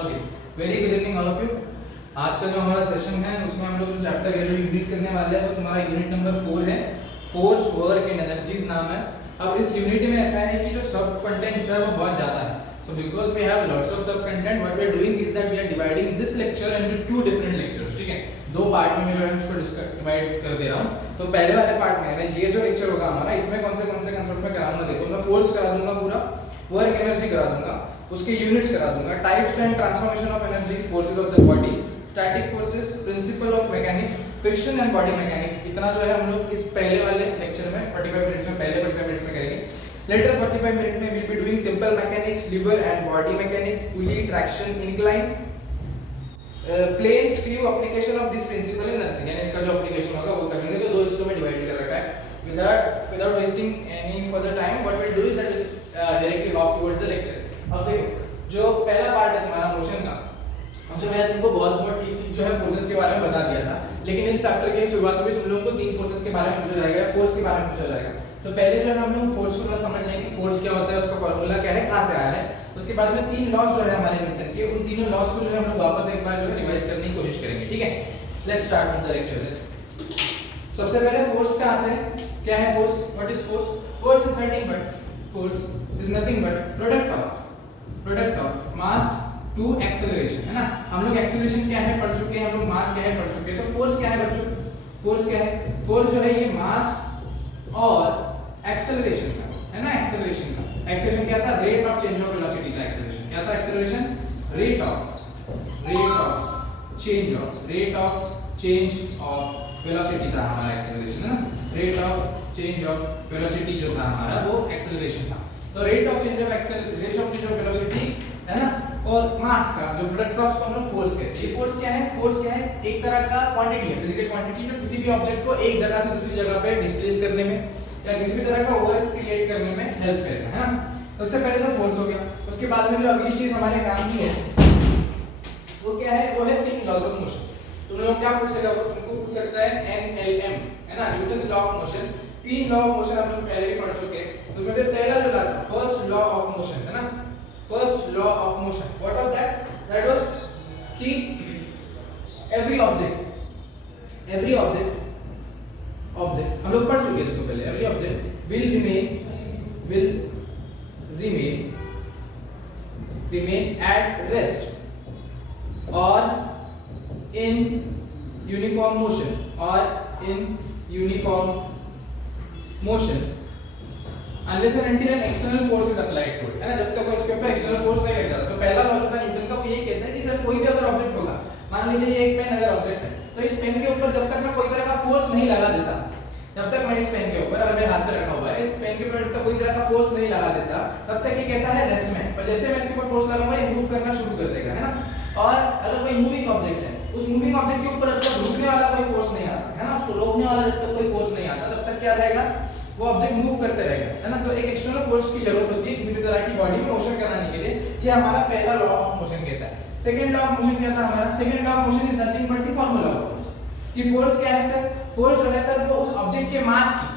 Okay, very good evening all of you. आज का जो हमारा सेशन है उसमें हम लोग जो चैप्टर है जो यूनिट करने वाले हैं वो तुम्हारा यूनिट नंबर 4 है, फोर्स वर्क एंड एनर्जीज नाम है। अब इस यूनिट में ऐसा है कि जो सब कंटेंट्स है वो बहुत ज़्यादा है। So because we have lots of sub content, what we are doing is that we are dividing this lecture into two different lectures. ठीक है, दो पार्ट में मैं जो है उसको डिवाइड कर दे रहा हूँ। तो पहले वाले पार्ट में मैं ये जो लेक्चर होगा हमारा, इसमें कौन से कंसेप्ट में कराऊंगा। देखो, मैं फोर्स करा दूंगा, पूरा वर्क एनर्जी करा दूंगा, उसके यूनिट्स करा दूंगा, types and transformation of energy, forces of the body, static forces, principle of mechanics, friction and body mechanics. इतना जो है हम लोग इस पहले वाले लेक्चर में 45 मिनट्स में, पहले 45 मिनट्स में करेंगे। लेटर 45 मिनट में will be doing simple mechanics, lever and body mechanics, pulley, traction, incline, plane, screw, application of this principle in nursing. यानी इसका जो एप्लीकेशन होगा वो करेंगे। तो दो हिस्सों में डिवाइड कर रखा है। without wasting any further time, what we'll do is that we'll directly walk towards the lecture. अब देखो, जो पहला पार्ट है तुम्हारा मोशन का, हमसे मैंने तुमको बहुत ठीक जो है फोर्सेस के बारे में बता दिया था। लेकिन इस चैप्टर की शुरुआत में भी तुम लोगों को तीन फोर्सेस के बारे में पूछा जाएगा, फोर्स के बारे में पूछा जाएगा। तो पहले जो है हम लोग फोर्स को थोड़ा समझ लेंगे कि फोर्स क्या होता है, उसका फॉर्मूला क्या है, कहां से आया है। उसके बाद में तीन लॉस जो है हमारे न्यूटन के, उन तीनों लॉस को जो है हम लोग वापस एक बार जो है रिवाइज करने की कोशिश करेंगे। ठीक है, let's start with the lecture. सबसे पहले फोर्स पे आते हैं। क्या है force? What is force? Force is nothing but product of mass to acceleration, है ना। हम लोग एक्सेलरेशन क्या है पढ़ चुके हैं, हम लोग मास क्या है पढ़ चुके हैं। तो फोर्स क्या है बच्चों? फोर्स क्या है? फोर्स जो है ये मास और एक्सेलरेशन का, है ना। एक्सेलरेशन क्या था? Rate of change of velocity का एक्सेलरेशन। क्या था acceleration? Rate of change of velocity था हमारा एक्सेलरेशन, है ना। Rate of change of velocity जो था हमारा वो एक्सेलरेशन था। तो rate of change of velocity, है ना, और मास का जो प्रोडक्ट था उसको हम लोग फोर्स कहते हैं। ये फोर्स क्या है? फोर्स क्या है? एक तरह का क्वांटिटी है, फिजिकल क्वांटिटी, जो किसी भी ऑब्जेक्ट को एक जगह से दूसरी जगह पे डिस्प्लेस करने में या किसी भी तरह का वर्क क्रिएट करने में हेल्प करेगा, है ना। सबसे पहले तो फोर्स हो गया। उसके बाद में जो अगली चीज हमारे काम की है वो क्या है? वो है तीन लॉज ऑफ मोशन। तुम लोग क्या पूछेगा? वो तुमको पूछ सकता है NLM, है ना, न्यूटन्स लॉ ऑफ मोशन। तीन लॉ ऑफ मोशन हम लोग पहले भी पढ़ चुके हैं। उसमें से पहला जो था फर्स्ट लॉ ऑफ मोशन, है ना। First law of motion, what was that? That was कि एवरी ऑब्जेक्ट हम लोग पढ़ चुके हैं इसको पहले। Every object will remain at rest और in uniform motion unless and until an external force is applied to it, है ना। जब तक इसके ऊपर एक्सटर्नल फोर्स नहीं लग जाता। तो पहला लॉ होता है न्यूटन का, वो ये कहता है कि सर कोई भी अगर ऑब्जेक्ट होगा, मान लीजिए ये एक पेन अगर ऑब्जेक्ट है, तो इस पेन के ऊपर जब तक मैं कोई तरह का फोर्स नहीं लगा देता, जब तक मैं इस पेन के ऊपर, अगर मेरे हाथ पे रखा हुआ है, इस पेन के ऊपर जब तक कोई तरह का फोर्स नहीं लगा देता, तब तक ये कैसा है? रेस्ट में। पर जैसे मैं इसके ऊपर फोर्स लगाऊंगा ये मूव करना शुरू कर देगा, है ना। और अगर कोई मूविंग ऑब्जेक्ट है, उस मूविंग ऑब्जेक्ट के ऊपर जब तक रुकने वाला कोई फोर्स नहीं आता, है ना, उसको रोकने वाला जब तक कोई फोर्स नहीं आता, तब तक क्या रहेगा? वो ऑब्जेक्ट मूव करते रहेगा, है ना। तो एक एक्सटर्नल फोर्स की जरूरत होती है किसी भी तरह की बॉडी में मोशन कराने के लिए। ये हमारा पहला लॉ ऑफ मोशन कहता है। सेकंड लॉ ऑफ मोशन क्या था हमारा? Second law of motion is nothing but the formula of force. कि फोर्स क्या है सर? फोर्स जो है सर वो उस ऑब्जेक्ट के मास की,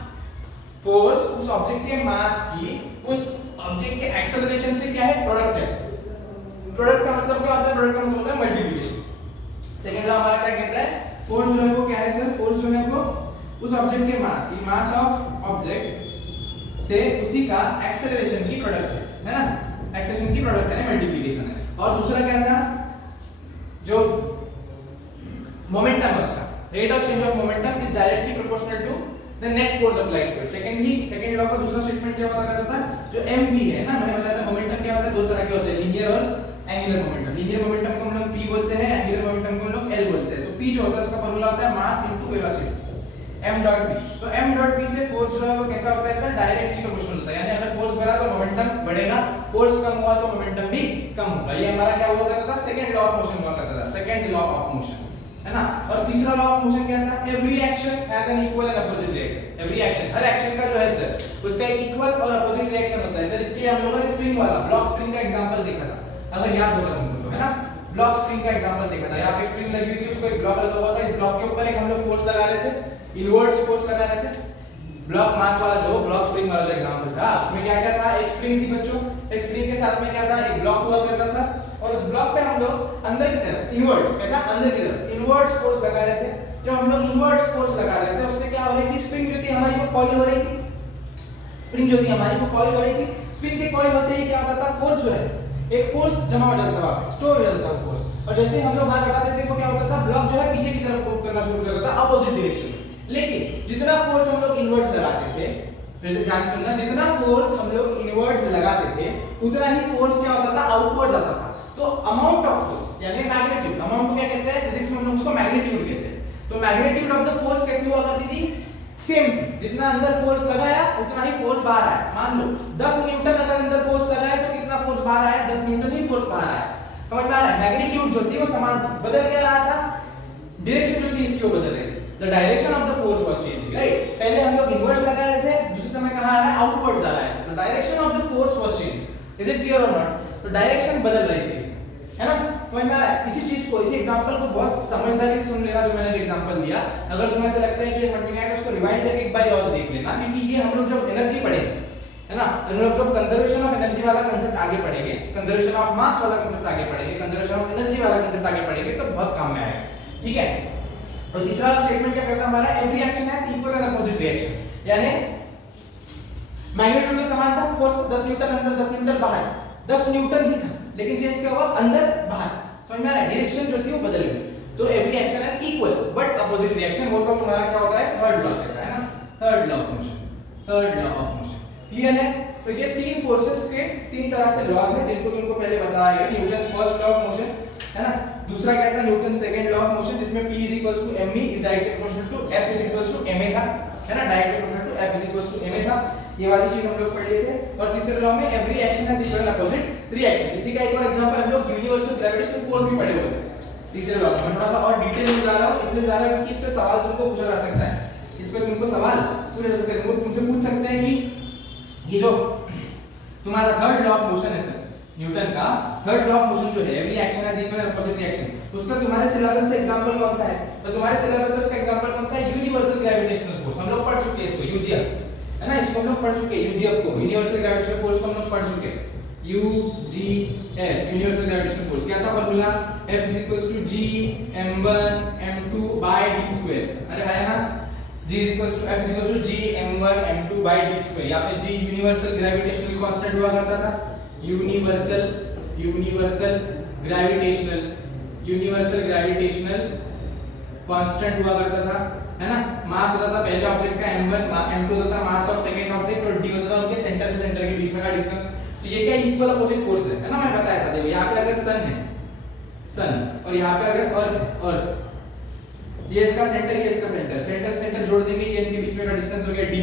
फोर्स उस ऑब्जेक्ट के मास की उस ऑब्जेक्ट के एक्सेलरेशन से क्या है? प्रोडक्ट है। प्रोडक्ट का मतलब क्या होता है? प्रोडक्ट का मतलब होता है मल्टीप्लिकेशन। सेकंड लॉ हमारा क्या कहता है? फोर्स जो है वो क्या है सर? फोर्स जो है वो उस ऑब्जेक्ट के मास की, मास ऑफ ऑब्जेक्ट से उसी का एक्सेलरेशन की प्रोडक्ट है ना। एक्सेलरेशन की प्रोडक्ट है, मल्टीप्लिकेशन है। और दूसरा क्या था? जो मोमेंटम है उसका, rate of change of momentum is directly proportional to the net force applied to it. Second law का दूसरा स्टेटमेंट क्या हुआ करता था? जो mv है ना, मैंने बताया था मोमेंटम क्या होता है? दो तरह के होते हैं, लीनियर और एंगुलर मोमेंटम। लीनियर मोमेंटम को हम लोग p बोलते हैं, एंगुलर मोमेंटम को हम लोग l बोलते हैं। तो p जो होता है उसका फार्मूला होता है mass into velocity, m dot p। तो m डॉट p से फोर्स जो है वो कैसा होता है सर? डायरेक्टली प्रोपोर्शनल होता है। यानी अगर फोर्स बढ़ा तो मोमेंटम बढ़ेगा, फोर्स कम हुआ तो मोमेंटम भी कम होगा। ये हमारा क्या हुआ करता था? सेकंड लॉ ऑफ मोशन हुआ करता था, सेकंड लॉ ऑफ मोशन, है ना। और तीसरा लॉ ऑफ मोशन क्या था? Every action has an equal and opposite reaction. Every action, her action का जो है सर उसका एक इक्वल और अपोजिट रिएक्शन होता है। सर इसके हम लोगों ने स्प्रिंग वाला ब्लॉक स्प्रिंग का एग्जांपल देखा था, अगर याद होगा तुमको तो, है ना। ब्लॉक स्प्रिंग का एग्जांपल देखा था। यहाँ पे स्प्रिंग लगी हुई थी, उसको एक ब्लॉक लगा हुआ था, इस ब्लॉक के ऊपर एक हम लोग फोर्स लगा रहे थे, इनवर्स फोर्स लगा रहे थे, ब्लॉक मास वाला जो ब्लॉक स्प्रिंग वाला जो एग्जांपल था, उसमें क्या क्या था, एक स्प्रिंग थी बच्चों, एक स्प्रिंग के साथ में क्या था, एक ब्लॉक हुआ करता था, और उस ब्लॉक पे हम लोग अंदर की तरफ इनवर्ट्स, कैसा अंदर की तरफ इनवर्ट्स फोर्स लगा रहे थे। जब हम लोग इनवर्ट्स फोर्स लगा रहे थे उससे क्या हो रही थी, स्प्रिंग जो थी हमारी वो कॉइल हो रही थी, स्प्रिंग जो थी हमारी वो कॉइल हो रही थी। स्प्रिंग के कॉइल होते ही क्या होता था, फोर्स जो है एक फोर्स जमा हो जाता था, स्टोर हो जाता था फोर्स, और जैसे हम लोग हाथ हटाते थे तो क्या होता था, ब्लॉक जो है पीछे की तरफ मूव करना शुरू कर देता था अपोजिट डायरेक्शन में। लेकिन जितना फोर्स हम लोग इनवर्ट्स लगाते थे, फिर से ध्यान से सुनना, जितना फोर्स हम लोग इनवर्ट्स लगाते थे उतना ही फोर्स क्या होता था, आउटवर्ड आता था। तो अमाउंट ऑफ फोर्स यानी मैग्नीट्यूड, अमाउंट को क्या कहते हैं फिजिक्स में हम लोग उसको मैग्नीट्यूड कहते हैं। तो मैग्नीट्यूड ऑफ द फोर्स कैसी हुआ करती थी, सेम थी, जितना अंदर फोर्स लगाया उतना ही फोर्स बाहर आया। मान लो 10 न्यूटन अगर अंदर फोर्स लगाया तो कितना फोर्स बाहर आया, 10 न्यूटन ही फोर्स बाहर आया। समझ में आ रहा है, मैग्नीट्यूड जो थी वो समान थी, बदल क्या रहा था, डायरेक्शन जो थी इसकी वो बदल रही थी। The direction of the force was changing, right. पहले हम लोग इनवर्स लगा रहे थे, दूसरे समय कहां आ रहा है, आउटवर्ड्स आ रहा है। The direction of the force was changing, is it clear और नॉट। तो डायरेक्शन बदल रही थी, है ना, समझ में आ रहा है। इसी चीज को, इसी एग्जांपल को बहुत समझदारी से सुन लेना जो मैंने एग्जांपल दिया। अगर तुम्हें ऐसा लगता है कि ये समझ में नहीं आया तो उसको रिवाइंड करके एक बार और देख लेना, क्योंकि ये हम लोग जब एनर्जी पढ़ेंगे, है ना, हम लोग जब कंजर्वेशन ऑफ एनर्जी वाला कांसेप्ट आगे पढ़ेंगे, कंजर्वेशन ऑफ मास वाला कांसेप्ट आगे पढ़ेंगे, कंजर्वेशन ऑफ एनर्जी वाला कांसेप्ट आगे पढ़ेंगे तो बहुत काम में आएगा, ठीक है। और तीसरा स्टेटमेंट क्या कहता है हमारा, every action has equal and opposite reaction, यानी मैग्नीट्यूड तो समान था, फोर्स 10 न्यूटन अंदर 10 न्यूटन बाहर, 10 न्यूटन ही था, लेकिन चेंज क्या हुआ, अंदर बाहर। समझ में आ रहा है, डायरेक्शन जो थी वो बदल गई। तो every action has equal but opposite reaction, वो तो तुम्हारा क्या होता है, थर्ड लॉ कहता है ना, third law of motion, third law of motion, clear है। तो ये तीन फोर्सेस के तीन तरह से लॉज है जिनको तुमको पहले बताया गया, Newton's first law of motion, है ना। दूसरा क्या था, Newton second law of motion, जिसमें P mv is directly proportional to F ma था, है ना, directly proportional to F ma था। ये वाली चीज हम लोग पढ़ लिए थे। और तीसरे लॉ में every action has equal and opposite reaction, इसी का एक और एग्जांपल हम लोग यूनिवर्सल ग्रेविटेशनल फोर्स भी पढ़े हुए थे तीसरे लॉ में। मैं थोड़ा सा और डिटेल में जा रहा हूं, इसलिए जा रहा हूं क्योंकि इस पे सवाल तुमको पूछा जा सकता है, इस पे तुमको सवाल पूछा जा सकता है, वो तुमसे पूछ सकते हैं कि ये जो तुम्हारा थर्ड लॉ ऑफ मोशन है सर, न्यूटन का थर्ड लॉ ऑफ मोशन जो है, every action has equal and opposite reaction, उसका तुम्हारे सिलेबस से एग्जांपल कौन सा है, तो तुम्हारे सिलेबस से उसका एग्जांपल कौन सा है, यूनिवर्सल ग्रेविटेशनल फोर्स। हम लोग पढ़ चुके हैं इसको, यूजीएफ, है ना, इसको हम लोग पढ़ चुके हैं, यूजीएफ को, यूनिवर्सल ग्रेविटेशनल फोर्स को हम लोग पढ़ चुके हैं, यूजीएफ यूनिवर्सल ग्रेविटेशनल फोर्स क्या था formula, F g m1 m2 by d square, अरे है ना, F g m1 m2 by d square। यहाँ पे g यूनिवर्सल ग्रेविटेशनल कांस्टेंट हुआ करता था, यूनिवर्सल ग्रेविटेशनल कांस्टेंट हुआ करता था, है ना। मास होता था पहले ऑब्जेक्ट का m1, m2 होता था मास ऑफ सेकंड ऑब्जेक्ट, और d होता था उनके सेंटर से सेंटर के बीच में का डिस्टेंस। तो ये क्या इक्वल अपोजिट फोर्स है ना, मैंने बताया था। देखो यहाँ पे अगर सन है, सन, और यहाँ पे अगर अर्थ, ये इसका सेंटर, ये इसका सेंटर, सेंटर से सेंटर जोड़ देंगे, ये इनके बीच में का डिस्टेंस हो गया d,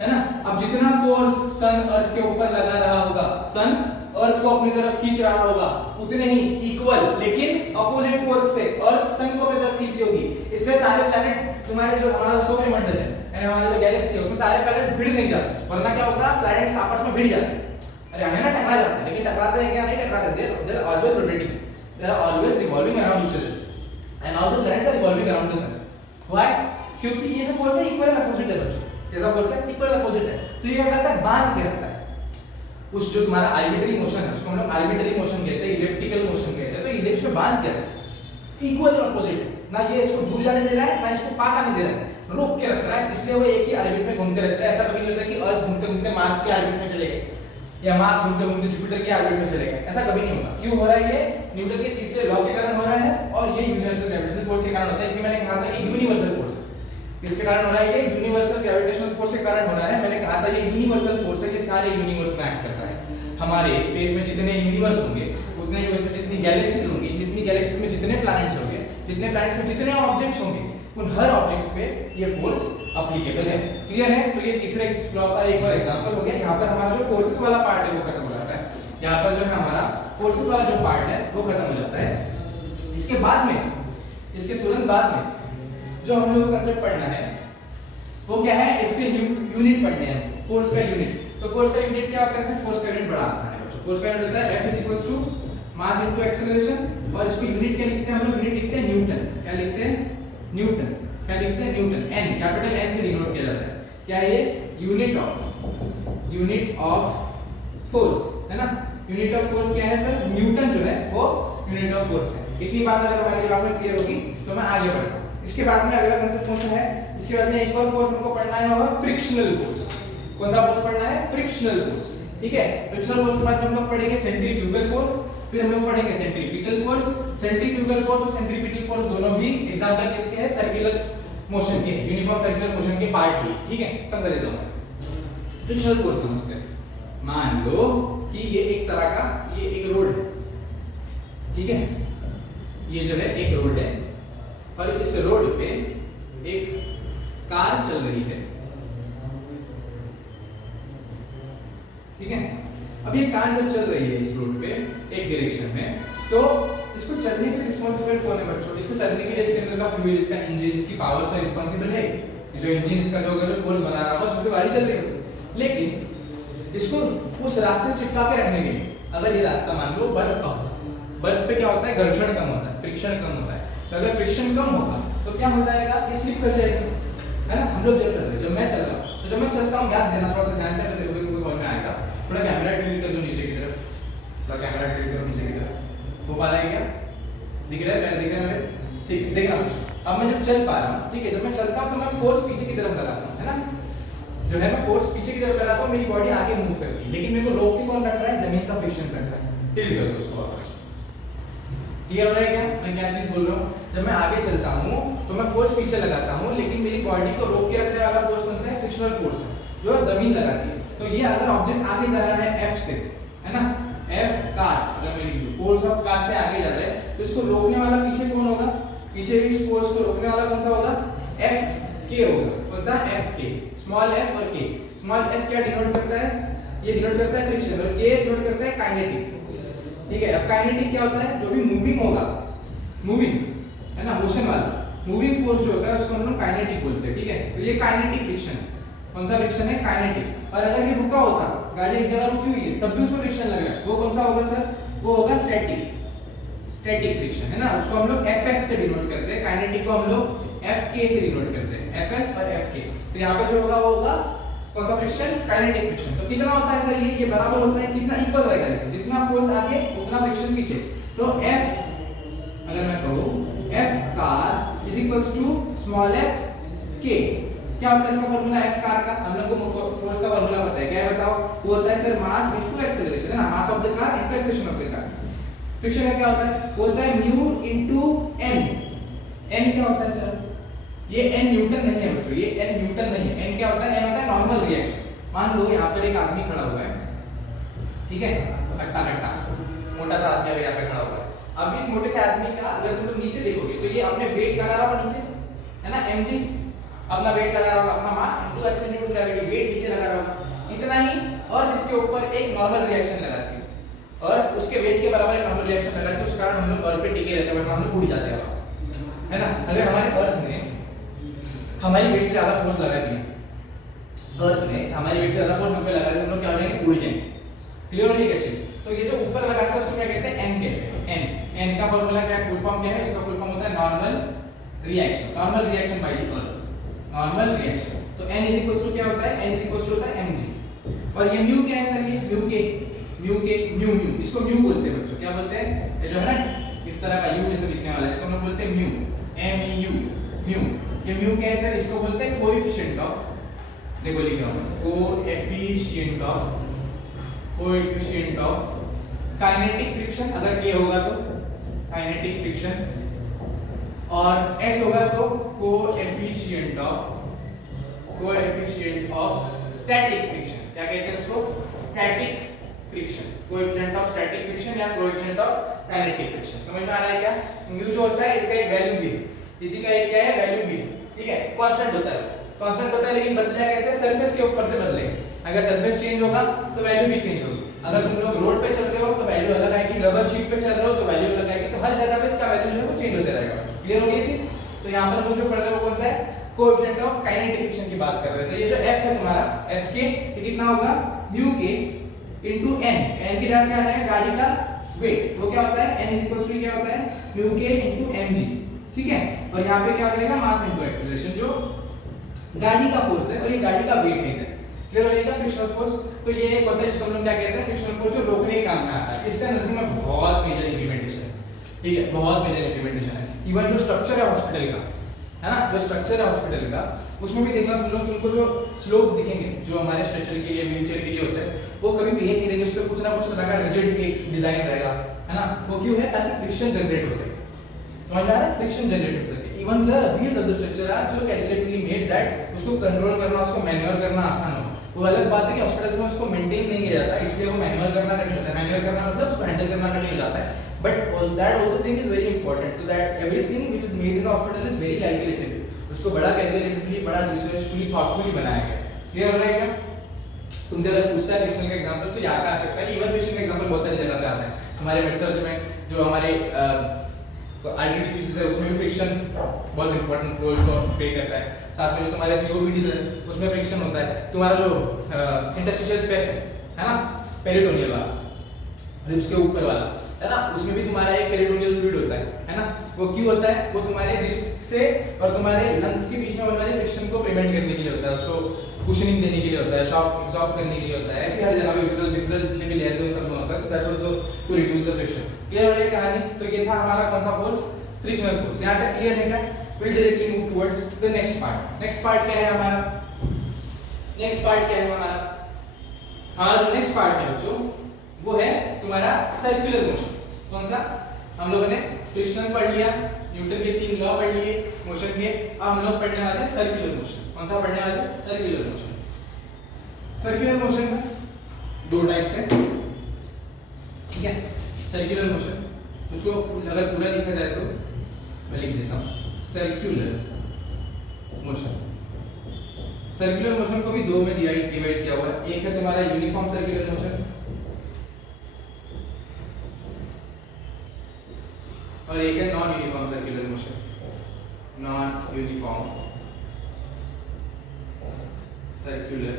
है ना। अब जितना फोर्स सन अर्थ के ऊपर लगा रहा होगा, सन अर्थ को अपनी तरफ खींच रहा होगा, उतने ही इक्वल लेकिन अपोजिट फोर्स से अर्थ सन को अपनी तरफ खींच रही होगी। इसलिए सारे प्लैनेट्स, तुम्हारे जो हमारा सौरमंडल है, हमारा जो गैलेक्सी है, उसमें सारे प्लैनेट्स भिड़ नहीं जाते, वरना क्या होता है, प्लैनेट्स आपस में भिड़ जाते हैं, अरे है ना, टकरा जाते हैं। लेकिन टकराते हैं क्या, नहीं टकराते, they are always rotating, they are always revolving around each other and all the planets are revolving around the sun. Why? क्योंकि ये जो फोर्स है इक्वल एंड अपोजिट है बच्चों, ये जो फोर्स है इक्वल एंड अपोजिट है। तो ये क्या करता है, बांध के रखता है उस जो तुम्हारा आर्बिट्री मोशन है, उसको हम लोग आर्बिट्री मोशन कहते हैं, इलिप्टिकल मोशन कहते हैं। तो इलिप्स में बांध के रखता है, इक्वल और अपोजिट, ना ये इसको दूर जाने दे रहा है ना इसको पास आने दे रहा है, रोक के रख रहा है। इसलिए वो एक ही ऑर्बिट में घूमते रहते हैं। ऐसा कभी नहीं होता कि अर्थ घूमते घूमते मार्स के ऑर्बिट में चले गए या मार्स घूमते घूमते जुपिटर के ऑर्बिट में चले गए, ऐसा कभी नहीं होगा। क्यों हो रहा है, ये न्यूटन के तीसरे लॉ के कारण हो रहा है, और ये यूनिवर्सल ग्रेविटेशनल फोर्स के कारण होता है। क्योंकि मैंने कहा था कि यूनिवर्सल फोर्स किसके कारण हो रहा है, ये यूनिवर्सल ग्रेविटेशनल फोर्स के कारण हो रहा है। मैंने कहा था ये यूनिवर्सल फोर्स है, ये सारे यूनिवर्स में एक्ट करता है। हमारे स्पेस में जितने यूनिवर्स होंगे उतने ही उसमें जितनी गैलेक्सीज होंगी, जितनी गैलेक्सीज में जितने प्लैनेट्स होंगे, जितने प्लैनेट्स में जितने ऑब्जेक्ट्स होंगे, उन हर ऑब्जेक्ट्स पे ये फोर्स एप्लीकेबल है। क्लियर है। तो ये तीसरे लॉ का एक और एग्जांपल हो गया। यहाँ पर हमारा जो फोर्सेस वाला पार्ट है वो खत्म हो जाता है। यहाँ पर जो है हमारा फोर्सेस वाला जो पार्ट है वो खत्म हो जाता है। इसके बाद में, इसके तुरंत बाद में जो हम लोग को कांसेप्ट पढ़ना है वो क्या है, इसके यूनिट पढ़ने हैं, फोर्स का यूनिट। तो फोर्स का यूनिट क्या होता है, फोर्स का यूनिट बड़ा आसान है बच्चों। फोर्स का यूनिट होता है F मास इनटू एक्सेलरेशन, और इसको यूनिट क्या लिखते हैं हम लोग, यूनिट लिखते हैं न्यूटन। क्या लिखते हैं, न्यूटन। क्या लिखते हैं, न्यूटन। n, कैपिटल N से डिनोट किया जाता है। क्या है ये? यूनिट ऑफ फोर्स, है ना। यूनिट ऑफ फोर्स क्या है सर? न्यूटन जो है वो यूनिट ऑफ फोर्स है। इतनी बात अगर हमारे दिमाग में क्लियर होगी तो मैं आगे बढ़ता हूँ। इसके बाद में अगला कंसेप्ट कौन सा है? इसके बाद में एक और फोर्स हमको पढ़ना है, होगा फ्रिक्शनल फोर्स। कौन सा फोर्स पढ़ना है? फ्रिक्शनल फोर्स, ठीक है। फ्रिक्शनल फोर्स के बाद हम लोग पढ़ेंगे सेंट्रीफ्यूगल फोर्स, फिर हम लोग पढ़ेंगे सेंट्रीपिटल फोर्स। सेंट्रीफ्यूगल फोर्स और सेंट्रीपिटल फोर्स दोनों भी एग्जांपल किसके हैं? सर्कुलर मोशन के, यूनिफॉर्म सर्कुलर मोशन के पार्ट ही, ठीक है। समझ देता हूं। फ्रिक्शनल फोर्स समझते हैं। मान लो कि ये एक तरह का ये एक रोड है, ठीक है। ये जो है एक रोड है और इस रोड पे एक कार चल रही है, ठीक है। अब ये कार जब चल रही है इस रोड पे एक डायरेक्शन में, तो इसको चलने के रिस्पांसिबल कौन है बच्चों? इसको चलने के लिए इसके अंदर का फ्यूल, इसका इंजन, इसकी पावर तो रिस्पांसिबल है। ये जो इंजन इसका जो अगर फोर्स बना रहा है उससे गाड़ी चल रही है। लेकिन इसको उस रास्ते से चिपका के रखने के लिए, अगर ये रास्ता मान लो बर्फ का होता है, बर्फ पे क्या होता है? घर्षण कम होता है, फ्रिक्शन कम होता है। तो अगर फ्रिक्शन कम होगा तो क्या हो जाएगा? ये स्लिप कर जाएगा, है ना। हम लोग जब चल रहे हैं, जब मैं चल रहा हूँ, तो जब मैं चलता हूँ, याद देना थोड़ा सा ध्यान से, अगर देखोगे तो समझ में आएगा। थोड़ा कैमरा टिल्ट कर दो नीचे की तरफ, थोड़ा कैमरा टिल्ट करो नीचे की तरफ। हो पा रहा है क्या? दिख रहा है? पहले दिख रहा है? ठीक है, देखना बच्चों। अब मैं जब चल पा रहा हूँ, ठीक है, जब मैं चलता हूँ तो मैं फोर्स पीछे की तरफ लगाता हूँ, है ना। जो है मैं फोर्स पीछे की तरफ लगाता हूँ, मेरी बॉडी आगे मूव करती है, लेकिन मेरे को रोक के कौन रख रहा है? जमीन का फ्रिक्शन रख रहा है। टिल्ट कर दो उसको वापस। क्लियर हो रहा है क्या मैं क्या चीज बोल रहा हूँ? जब मैं आगे चलता हूँ तो मैं फोर्स पीछे लगाता हूँ, लेकिन मेरी बॉडी को रोक के रखने वाला फोर्स कौन सा है? फ्रिक्शनल फोर्स है, जो जमीन लगाती है। तो ये अगर ऑब्जेक्ट आगे जा रहा है F से, है ना, F कार, अगर मैं लिख दूं फोर्स ऑफ कार से आगे जा रहा है, तो इसको रोकने वाला पीछे कौन होगा? पीछे भी इस फोर्स को रोकने वाला कौन सा होगा? F k होगा। कौन सा? F k, स्मॉल f और k। स्मॉल f क्या डिनोट करता है? ये डिनोट करता है फ्रिक्शन, और k डिनोट करता है काइनेटिक, ठीक है। अब काइनेटिक क्या होता है? जो भी मूविंग होगा, मूविंग, है ना, मोशन वाला मूविंग फोर्स जो होता है उसको हम लोग काइनेटिक बोलते हैं, ठीक है। तो ये काइनेटिक फ्रिक्शन है। कौन सा फ्रिक्शन है? काइनेटिक। और अगर ये रुका होता, गाड़ी एक जगह रुकी हुई है, तब भी उसमें फ्रिक्शन लग रहा है, वो कौन सा होगा सर? वो होगा स्टैटिक, स्टैटिक फ्रिक्शन, है ना। उसको हम लोग Fs से डिनोट करते हैं, काइनेटिक को हम लोग Fk से डिनोट करते हैं, Fs और Fk। तो यहाँ पे जो होगा वो होगा कौन सा फ्रिक्शन? Kinetic friction. तो कितना होता है सर? ये बराबर होता है, कितना इक्वल रहेगा, जितना फोर्स आगे उतना फ्रिक्शन पीछे। तो F अगर मैं कहूँ F car is equals to small f k, क्या होता है इसका फार्मूला? F कार का हम लोग को फोर्स का फार्मूला पता है, क्या है बताओ? वो होता है सर मास इनटू एक्सेलरेशन, है ना, mass of the car into acceleration of the car. Friction का क्या होता है? वो होता है म्यू इनटू n। n क्या होता है सर? ये n न्यूटन नहीं है बच्चों, ये n न्यूटन नहीं है। n क्या होता है? n होता है नॉर्मल रिएक्शन। मान लो यहाँ पर एक आदमी खड़ा हुआ है, ठीक है, हट्टा हट्टा मोटा सा आदमी अगर यहाँ पे खड़ा हुआ है। अब इस मोटे से आदमी का अगर तुम लोग नीचे देखोगे तो ये अपने वेट लगा रहा होगा नीचे, है ना, mg अपना वेट लगा रहा होगा, अपना mass into acceleration into gravity, weight नीचे लगा रहा होगा, इतना ही। और इसके ऊपर एक नॉर्मल रिएक्शन लगाती है, और उसके वेट के बराबर एक नॉर्मल रिएक्शन लगाती है, उस कारण हम लोग अर्थ पे टिके रहते हैं, वरना हम लोग उड़ जाते हैं, है ना। अगर हमारे अर्थ ने हमारी वेट से ज्यादा फोर्स लगा दिया, अर्थ ने हमारी वेट से ज्यादा फोर्स हम पे लगा दिया, हम लोग क्या हो जाएंगे? उड़ जाएंगे। क्लियर हो रही है चीज? तो ये जो ऊपर लगाता है उसको क्या कहते हैं? n कहते हैं। n का फार्मूला क्या है? फुल फॉर्म क्या है इसका? फुल फॉर्म होता है normal reaction, normal reaction by the earth, normal reaction. तो n इज इक्वल्स टू क्या होता है? n इज इक्वल्स टू होता है mg। और ये म्यू क्या है सर? ये म्यू के म्यू इसको म्यू बोलते हैं बच्चों, क्या बोलते हैं? ये जो है ना इस तरह का यू जैसे दिखने वाला है, इसको हम लोग बोलते हैं म्यू, MEU, म्यू। ये म्यू क्या है सर? इसको बोलते हैं कोएफिशिएंट ऑफ, देखो लिख रहा हूं, कोएफिशिएंट ऑफ काइनेटिक फ्रिक्शन। अगर k होगा तो काइनेटिक फ्रिक्शन, और s होगा तो कोएफिशिएंट ऑफ स्टैटिक फ्रिक्शन। क्या कहते हैं इसको? Static friction, coefficient of static friction या कोएफिशिएंट ऑफ काइनेटिक फ्रिक्शन। समझ में आ रहा है क्या? म्यू जो होता है इसका एक वैल्यू भी है, इसी का एक क्या है? वैल्यू भी है, ठीक है। कांस्टेंट होता है, कांस्टेंट होता है, लेकिन बदलेगा कैसे? सरफेस के ऊपर से बदलेगा। अगर सरफेस चेंज होगा तो वैल्यू भी चेंज होगी। अगर तुम लोग रोड पे चल रहे हो तो वैल्यू अलग आएगी, रबर शीट पे चल रहे हो तो वैल्यू अलग आएगी। तो हर जगह पे इसका वैल्यू जो है वो चेंज होते रहेगा। क्लियर हो गई ये चीज? तो यहाँ पर हम लोग जो पढ़ रहे हैं वो कौन सा है? कोएफिशिएंट ऑफ काइनेटिक फ्रिक्शन की बात कर रहे हैं। तो ये जो f है तुम्हारा Fk, ये कितना होगा? म्यू के इनटू n। n की जगह क्या आ जाएगा? गाड़ी का वेट, वो क्या होता है? n इक्वल्स टू क्या होता है? म्यू के इनटू mg, ठीक है। और यहाँ पे क्या हो जाएगा? मास इनटू एक्सेलरेशन, जो गाड़ी का फोर्स है और ये गाड़ी का वेट है। क्लियर हो जाएगा फ्रिक्शनल फोर्स। तो ये एक होता है जिसको हम लोग क्या कहते हैं फ्रिक्शनल फोर्स, जो रोकने के काम में आता है। इसका एनर्जी में बहुत मेजर इंप्लीमेंटेशन है, ठीक है, बहुत मेजर इंप्लीमेंटेशन है। इवन जो स्ट्रक्चर है हॉस्पिटल का, है ना, जो स्ट्रक्चर है हॉस्पिटल का, उसमें भी देखना तुम लोग, तुमको जो स्लोप्स दिखेंगे जो हमारे स्ट्रेचर के लिए, व्हीलचेयर के लिए होते हैं, वो कभी भी एक नहीं रहेंगे, उस पर कुछ ना कुछ तरह का रिजिड एक डिजाइन रहेगा, है ना। वो क्यों है? ताकि फ्रिक्शन जनरेट हो सके। समझ में आ रहा है? फ्रिक्शन जनरेट हो सके। Even the wheels of the structure are so calculatedly made that उसको कंट्रोल करना, उसको मैन्युअर करना आसान हो। वो अलग बात है कि हॉस्पिटल में उसको मेंटेन नहीं किया जाता, इसलिए वो मैन्युअल करना कठिन होता है। मैन्युअल करना मतलब उसको हैंडल करना कठिन हो जाता है। But that also thing is very important, तो that everything which is made in the hospital is very calculated. उसको बड़ा कैलकुलेटेडली, बड़ा रिसर्चफुली, थॉटफुली बनाया गया है। क्लियर हो रहा है क्या? तुमसे अगर पूछता है फ्रिक्शन का एग्जांपल तो याद आ सकता है। इवन फ्रिक्शन का एग्जांपल बहुत सारी जगह पे आता है। हमारे मेड सर्च में जो हमारे आर्टरी डिसीजेस है उसमें भी फ्रिक्शन बहुत इंपॉर्टेंट रोल प्ले करता है। साथ में जो तुम्हारे सीओपीडी है उसमें फ्रिक्शन होता है। तुम्हारा जो इंटरस्टिशियल स्पेस है ना, पेरिटोनियल वाला, रिब्स के ऊपर वाला, है ना, उसमें भी तुम्हारा एक पेरिटोनियल फ्लूइड होता है ना। वो क्यों होता है? वो तुम्हारे रिब्स से और तुम्हारे लंग्स के बीच में बनने वाले फ्रिक्शन को प्रिवेंट करने के लिए होता है, उसको कुशनिंग देने के लिए होता है, शॉक एब्जॉर्ब करने के लिए होता है। ऐसे हर जगह पे विसरल जितने भी लेयर है सब में होता है, तो that's also to reduce the friction. Clear हो गई कहानी? तो ये था हमारा कौन सा फोर्स? Frictional force. यहां तक क्लियर है क्या? Will directly move towards the next part. Next part क्या है हमारा? नेक्स्ट पार्ट क्या है हमारा? हमारा जो नेक्स्ट पार्ट है बच्चों, वो है तुम्हारा सर्कुलर मोशन। कौन सा? हम लोगों ने फ्रिक्शन पढ़ लिया, न्यूटन के 3 लॉ पढ़ लिए मोशन के। अब हम लोग पढ़ने वाले हैं सर्कुलर मोशन। कौन सा पढ़ने वाले? Circular motion. सर्कुलर मोशन का दो टाइप्स है, ठीक है। सर्कुलर मोशन, उसको अगर पूरा लिखा जाए तो मैं लिख देता हूँ सर्कुलर मोशन। सर्कुलर मोशन को भी दो में डिवाइड किया हुआ है। एक है तुम्हारा यूनिफॉर्म सर्कुलर मोशन और एक है non uniform circular motion. Non uniform circular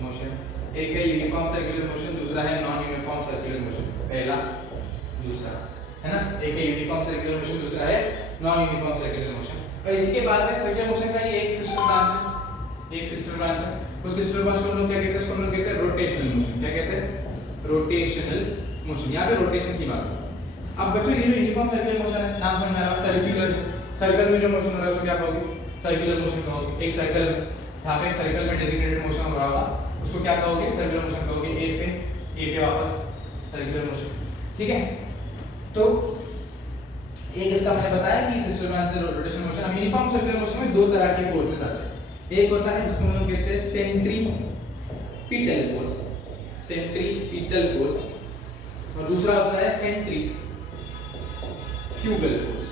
motion, एक है यूनिफॉर्म सर्कुलर मोशन, दूसरा है नॉन यूनिफॉर्म सर्कुलर मोशन। पहला दूसरा, है ना, एक है यूनिफॉर्म सर्कुलर मोशन, दूसरा है नॉन यूनिफॉर्म सर्कुलर मोशन। और इसके बाद में सर्कुलर मोशन का ये एक सिस्टर ब्रांच है, एक सिस्टर ब्रांच है। उस सिस्टर ब्रांच को हम लोग क्या कहते हैं? उसको हम लोग कहते हैं रोटेशनल मोशन। क्या कहते हैं? Rotational motion. यहाँ पे रोटेशन की बात है। अब बच्चों ये जो यूनिफॉर्म सर्कुलर मोशन है, नाम समझ में आ रहा है? सर्कुलर, सर्कल में जो मोशन हो रहा है उसको क्या कहोगे? सर्कुलर मोशन कहोगे। एक सर्कल, यहाँ पे सर्कल में डेजिग्नेटेड मोशन हो रहा होगा, उसको क्या कहोगे? सर्कुलर मोशन कहोगे। ए से ए पे वापस सर्कुलर मोशन, ठीक है। तो एक इसका मैंने बताया कि सिस्टर ब्रांच से रोटेशनल मोशन। अब यूनिफॉर्म सर्कुलर मोशन में दो तरह के फोर्सेस आते हैं। एक होता है जिसको हम लोग कहते हैं सेंट्रीपिटल फोर्स, सेंट्रीपिटल फोर्स, और दूसरा होता है सेंट्रीफ्यूगल फोर्स।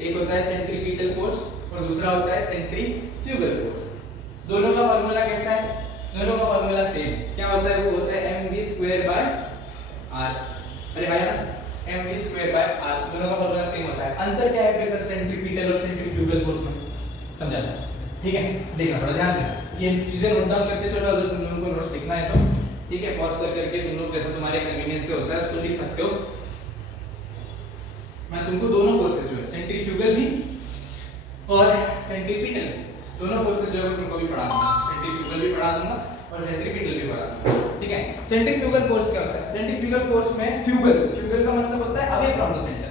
एक होता है सेंट्रीपिटल फोर्स और दूसरा होता है सेंट्रीफ्यूगल फोर्स। दोनों का फार्मूला कैसा है? दोनों का फार्मूला सेम। क्या होता है? वो होता है mv²/r। अरे आया ना, mv²/r। दोनों का फार्मूला सेम होता है। अंतर क्या है फिर सर सेंट्रीपिटल और सेंट्रीफ्यूगल फोर्स में? समझा था? ठीक है, देखना थोड़ा ध्यान देना, ये चीजें नोट डाउन करते चलो। अगर तुम लोगों को नोट्स लिखना है तो ठीक है, पॉज कर करके तुम लोग जैसा तुम्हारे कन्वीनियंस से होता है उसको लिख सकते हो। मैं तुमको दोनों फोर्सेस जो है सेंट्रीफ्यूगल भी और सेंट्रीपिटल, दोनों फोर्सेस जो है तुमको भी पढ़ा दूंगा। सेंट्रीफ्यूगल भी पढ़ा दूंगा और सेंट्रीपिटल भी पढ़ा दूंगा, ठीक है। सेंट्रीफ्यूगल फोर्स क्या होता है? सेंट्रीफ्यूगल फोर्स में फ्यूगल, फ्यूगल का मतलब होता है अवे फ्रॉम द सेंटर।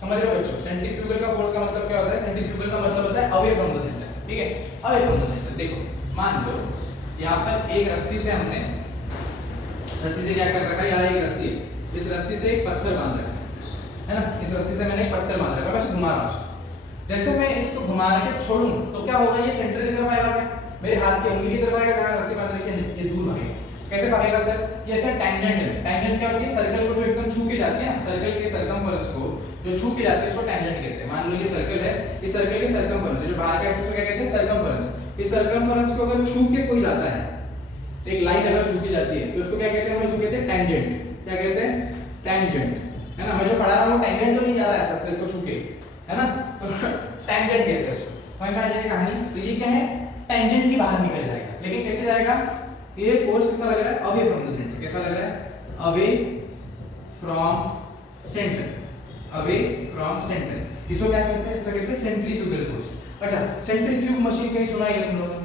समझ रहे हो बच्चों? सेंट्रीफ्यूगल का फोर्स का मतलब क्या होता है? सेंट्रीफ्यूगल का मतलब होता है अवे फ्रॉम द सेंटर, ठीक है, अवे फ्रॉम द सेंटर। देखो मान लो यहाँ पर एक रस्सी से हमने, रस्सी से क्या कर रखा है? यहाँ एक रस्सी, इस रस्सी से एक पत्थर बांध रखा है ना, इस रस्सी से मैंने एक पत्थर बांध रखा है, बस घुमा रहा हूँ। जैसे मैं इसको घुमा के छोड़ूं तो क्या होगा? ये सेंटर की तरफ आएगा क्या? मेरे हाथ की उंगली की तरफ आएगा जहां रस्सी बांध रखी है, ये दूर भागेगा। कैसे भागेगा सर? ये ऐसे टैंजेंट है। टैंजेंट क्या होती है? सर्कल को जो एकदम छू के जाती है ना, सर्कल के सर्कमफरेंस को जो छू के जाती है उसको टैंजेंट कहते हैं। मान लो ये सर्कल है, इस सर्कल के सर्कमफरेंस जो बाहर का एक्सिस को क्या कहते हैं? सर्कमफरेंस। इस सर्कमफरेंस को अगर छू के कोई जाता है, एक लाइन अगर छू के जाती है तो उसको क्या कहते हैं? हम उसको कहते हैं टैंजेंट। क्या कहते हैं? टैंजेंट, है ना। मैं जो पढ़ा रहा हूं टैंजेंट तो नहीं जा रहा है सर्कल को छू के, है ना, तो टैंजेंट कहते हैं उसको। समझ में आ जाएगी कहानी? तो ये क्या है? टैंजेंट की बाहर निकल जाएगा। लेकिन कैसे जाएगा? ये फोर्स कैसा लग रहा है? Away from the centre. कैसा लग रहा है? Away from centre, away from centre. इसको क्या कहते हैं? इसको कहते हैं सेंट्रीफ्यूगल फोर्स। अच्छा, सेंट्रीफ्यूज मशीन कहीं सुना है तुम लोगों ने?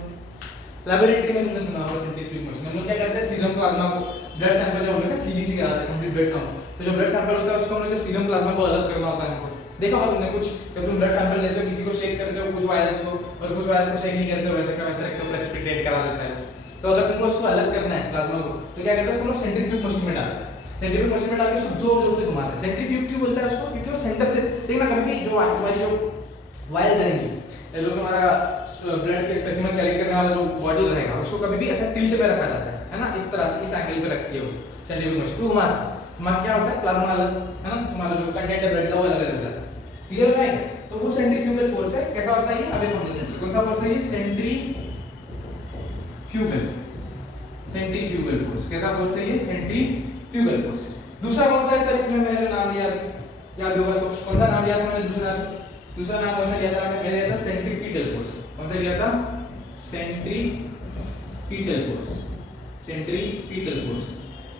लैबोरेटरी में तुमने सुना होगा सेंट्रीफ्यूज मशीन। हम लोग क्या करते हैं, सीरम प्लाज्मा को, ब्लड सैंपल जब हम लोग सीबीसी कराते हैं, कंप्लीट ब्लड काउंट, तो जो ब्लड सैंपल होता है उसको हम लोग सीरम प्लाज्मा को अलग करना होता है हमको। देखा होगा तुमने कुछ, जब तुम ब्लड सैंपल लेते हो किसी को शेक करते हो, कुछ वायरस को, और कुछ वायरस को शेक नहीं करते हो, वैसे का वैसे रखते हो, प्रेसिपिटेट करा देता है। तो अगर तुमको उसको अलग करना है प्लाज्मा को, तो क्या करते हैं, उसको सेंट्रीफ्यूज मशीन में डालते हैं। सेंट्रीफ्यूज मशीन में डाल के उसको जोर जोर से घुमाते हैं। सेंट्रीफ्यूज क्यों बोलता है उसको? क्योंकि वो सेंटर से, देखना कभी जो तुम्हारी जो वायर करेंगी, जो तुम्हारा ब्लड के स्पेसिमेन कलेक्ट करने वाला जो बॉटल रहेगा, उसको कभी भी ऐसा टिल्ट पे रखा जाता है ना, इस तरह से, इस एंगल पे रखती है वो सेंट्रीफ्यूज मशीन को घुमाना क्या होता है, प्लाज्मा अलग है ना, तुम्हारा जो कंटेंट है ब्लड का वो अलग अलग जाता है। क्लियर है? तो वो सेंट्रीफ्यूगल फोर्स है। कैसा होता है ये? अबे कौन सा कौन सा फोर्स है ये? Centrifugal, centrifugal force. कैसा फोर्स है ये? Centrifugal force. दूसरा कौन सा है सर इसमें? मैंने जो नाम लिया अभी याद होगा तो, कौन सा नाम लिया था मैंने? दूसरा नाम कौन सा लिया था मैंने? पहले लिया था सेंट्रीपिटल फोर्स। कौन सा लिया था? Centripetal force. Centripetal force,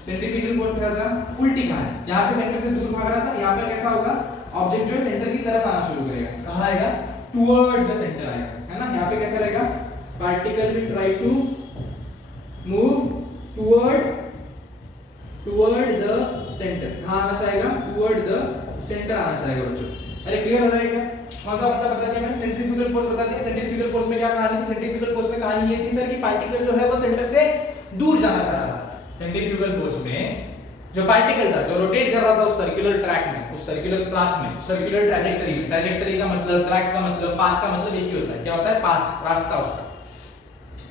centripetal force क्या था? उल्टी कहां है, यहां पे सेंटर से दूर भाग रहा था, यहां पर कैसा होगा, ऑब्जेक्ट जो है सेंटर की तरफ आना शुरू करेगा। कहां आएगा? टुवर्ड्स द सेंटर आएगा, है ना। यहां पे कैसा रहेगा? Particle will try to move toward the centre. कहां आना चाहेगा? टुवर्ड द सेंटर आना चाहेगा बच्चों। अरे क्लियर हो रहा है क्या? कौन सा बता दिया मैंने? सेंट्रीफ्यूगल फोर्स बता दिया। सेंट्रीफ्यूगल फोर्स में क्या कहानी थी? सेंट्रीफ्यूगल फोर्स में कहानी ये थी सर कि पार्टिकल जो है वो सेंटर से दूर जाना चाह रहा था। सेंट्रीफ्यूगल फोर्स में जो पार्टिकल था, जो रोटेट कर रहा था उस सर्कुलर ट्रैक में, उस सर्कुलर पाथ में, सर्कुलर ट्रैजेक्टरी में, ट्रैजेक्टरी का मतलब, ट्रैक का मतलब, पाथ का मतलब एक ही होता है। क्या होता है? पाथ, रास्ता उसका।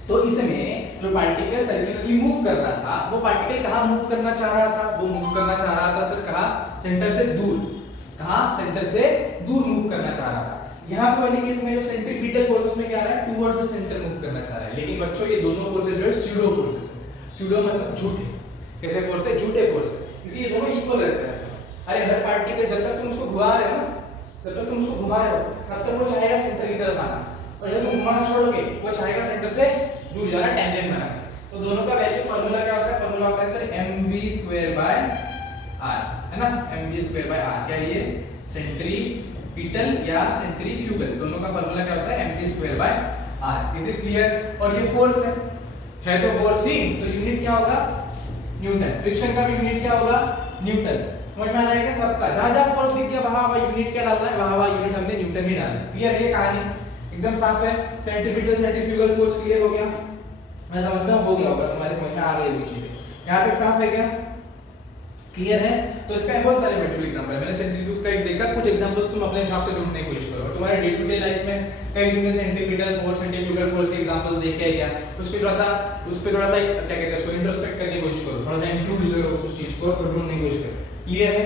तो इसमें जो पार्टिकल सर्कुलरली मूव कर रहा था, वो पार्टिकल कहां मूव करना चाह रहा था? वो मूव करना चाह रहा था सर कहां? सेंटर से दूर। कहां? सेंटर से दूर मूव करना चाह रहा था। यहां पे वाली केस में जो सेंट्रीपिटल फोर्स में क्या आ रहा है? टुवर्ड्स द सेंटर मूव करना चाह रहा है। लेकिन बच्चों ये दोनों फोर्सेस जो है स्यूडो फोर्सेस है। स्यूडो मतलब झूठे। कैसे फोर्स है? झूठे फोर्स है, क्योंकि ये दोनों इक्वल रहते हैं। अरे हर पार्टिकल जब तक तुम उसको घुमा रहे हो ना, जब तक तुम उसको घुमा रहे हो तब तक वो चाहेगा सेंटर की तरफ आना, और जब तुम घुमाना छोड़ोगे वो चाहेगा सेंटर से दूर जाना, टेंजेंट बनाना। तो दोनों का वैल्यू फार्मूला क्या होता है? फार्मूला होता है सर mv²/r, है ना। mv²/r क्या है ये? सेंट्रीपिटल या सेंट्रीफ्यूगल, दोनों का फार्मूला क्या होता है? mv²/r। Is it clear? और ये फोर्स है तो फोर्स ही, तो यूनिट क्या होगा? न्यूटन। फ्रिक्शन का भी यूनिट क्या होगा? न्यूटन। समझ में आ रहा है क्या सबका? जहां फोर्स दिख गया वहां यूनिट क्या डालना है? वहां यूनिट हमने न्यूटन ही डालना है। क्लियर है ये कहानी? एकदम साफ है। सेंट्रीपिटल सेंट्रीफ्यूगल फोर्स क्लियर हो गया? मैं समझता हूं हो गया होगा, तुम्हारे समझ में आ गई होगी चीजें। यहां तक साफ है क्या? क्लियर है? तो इसका बहुत सारे मल्टीपल एग्जांपल है। मैंने सेंट्रीफ्यूज का एक देखा, कुछ एग्जांपल्स तुम अपने हिसाब से ढूंढने की कोशिश करो। तुम्हारे डे टू डे लाइफ में कहीं तुमने सेंट्रीपिटल फोर्स, सेंट्रीफ्यूगल फोर्स के एग्जांपल्स देखे हैं क्या? उस पे थोड़ा सा क्या कहते हैं उसको, इंट्रोस्पेक्ट करने की कोशिश करो, थोड़ा सा इंक्लूड करो उस चीज को और ढूंढने की कोशिश करो। क्लियर है?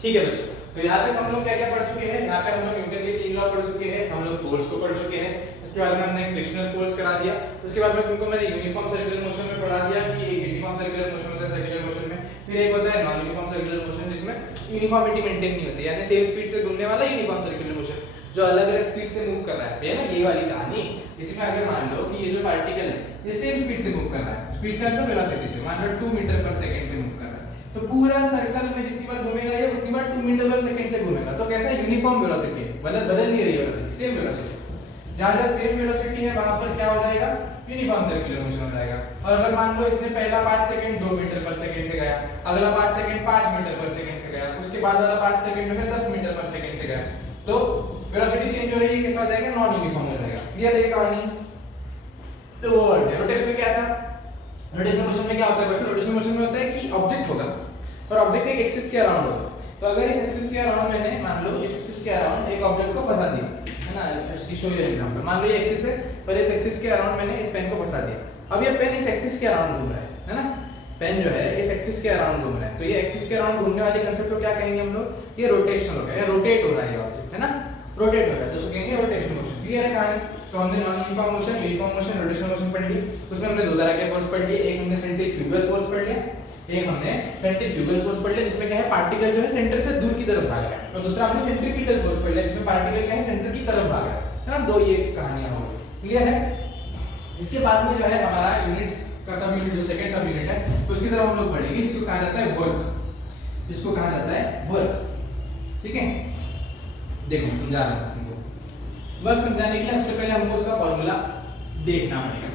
ठीक है बच्चों, तो यहाँ तक हम लोग क्या क्या पढ़ चुके हैं? यहाँ पे हम लोग न्यूटन के 3 लॉ पढ़ चुके हैं, हम लोग फोर्स को पढ़ चुके हैं, इसके बाद में हमने फ्रिक्शनल फोर्स करा दिया, उसके बाद में तुमको मैंने यूनिफॉर्म सर्कुलर मोशन में पढ़ा दिया कि एक यूनिफॉर्म सर्कुलर मोशन होता है सर्कुलर मोशन में, फिर एक होता है नॉन यूनिफॉर्म सर्कुलर मोशन जिसमें यूनिफॉर्मिटी मेंटेन नहीं होती, यानी सेम स्पीड से घूमने वाला यूनिफॉर्म सर्कुलर मोशन जो अलग अलग स्पीड से मूव कर रहा है ना, ये वाली कहानी। इसमें अगर मान लो कि ये जो पार्टिकल है ये सेम स्पीड से मूव कर रहा है, स्पीड से मतलब वेलोसिटी से, मान लो 2 मीटर पर सेकंड से मूव कर रहा है, तो पूरा सर्कल में जितनी बार घूमेगा ये उतनी बार 2 मीटर पर सेकंड से घूमेगा। तो कैसा यूनिफॉर्म वेलोसिटी है, मतलब बदल नहीं रही है वेलोसिटी, सेम वेलोसिटी। जहां जहां सेम वेलोसिटी है वहां पर क्या हो जाएगा? यूनिफॉर्म सर्कुलर मोशन हो जाएगा। और अगर मान लो इसने पहला 5 सेकंड 2 मीटर पर सेकंड से गया, अगला 5 सेकंड 5 मीटर पर सेकंड से गया, उसके बाद वाला 5 सेकंड जो है 10 मीटर पर सेकंड से गया, तो वेलोसिटी चेंज हो रही है, कैसा हो जाएगा? नॉन यूनिफॉर्म हो जाएगा। क्लियर है ये कहानी? तो रोटेशन में क्या था? रोटेशनल मोशन में क्या होता है बच्चों? रोटेशनल मोशन में होता है कि ऑब्जेक्ट होगा और ऑब्जेक्ट एक एक्सिस के अराउंड होगा। तो अगर इस एक्सिस के अराउंड मैंने मान लो इस एक्सिस के अराउंड एक ऑब्जेक्ट को फंसा दिया, है ना, इसकी शो ये एग्जांपल, मान लो ये एक्सिस है, पर इस एक्सिस के अराउंड मैंने इस पेन को फंसा दिया। अब ये पेन इस एक्सिस के अराउंड घूम रहा है ना, पेन जो है इस एक्सिस के अराउंड घूम रहा है, तो ये एक्सिस के अराउंड घूमने वाले कांसेप्ट को क्या कहेंगे हम लोग? ये रोटेशन हो गया, या रोटेट हो रहा है ये ऑब्जेक्ट, है ना, रोटेट हो रहा है, तो उसको कहेंगे रोटेशन मोशन। क्लियर है कहानी? तो हमने non uniform motion, uniform motion, rotational motion पढ़ ली। उसमें हमने दो तरह के फोर्स पढ़ लिए, एक हमने सेंट्रीफ्यूगल फोर्स पढ़ लिया, एक हमने सेंट्रीफ्यूगल फोर्स पढ़ लिया जिसमें क्या है पार्टिकल जो है सेंटर से दूर की तरफ भाग रहा है, और दूसरा हमने सेंट्रीपिटल फोर्स पढ़ लिया जिसमें पार्टिकल क्या है सेंटर की तरफ भाग रहा है ना। दो ये कहानियां हो गई। क्लियर है? इसके बाद में जो है हमारा यूनिट का सब यूनिट जो सेकंड सब यूनिट है उसकी तरफ हम लोग पढ़ेंगे, जिसको कहा जाता है वर्क, जिसको कहा जाता है वर्क। ठीक है, देखो समझा रहा हूँ तुमको। वर्क समझाने के लिए सबसे पहले हमको उसका फॉर्मूला देखना पड़ेगा।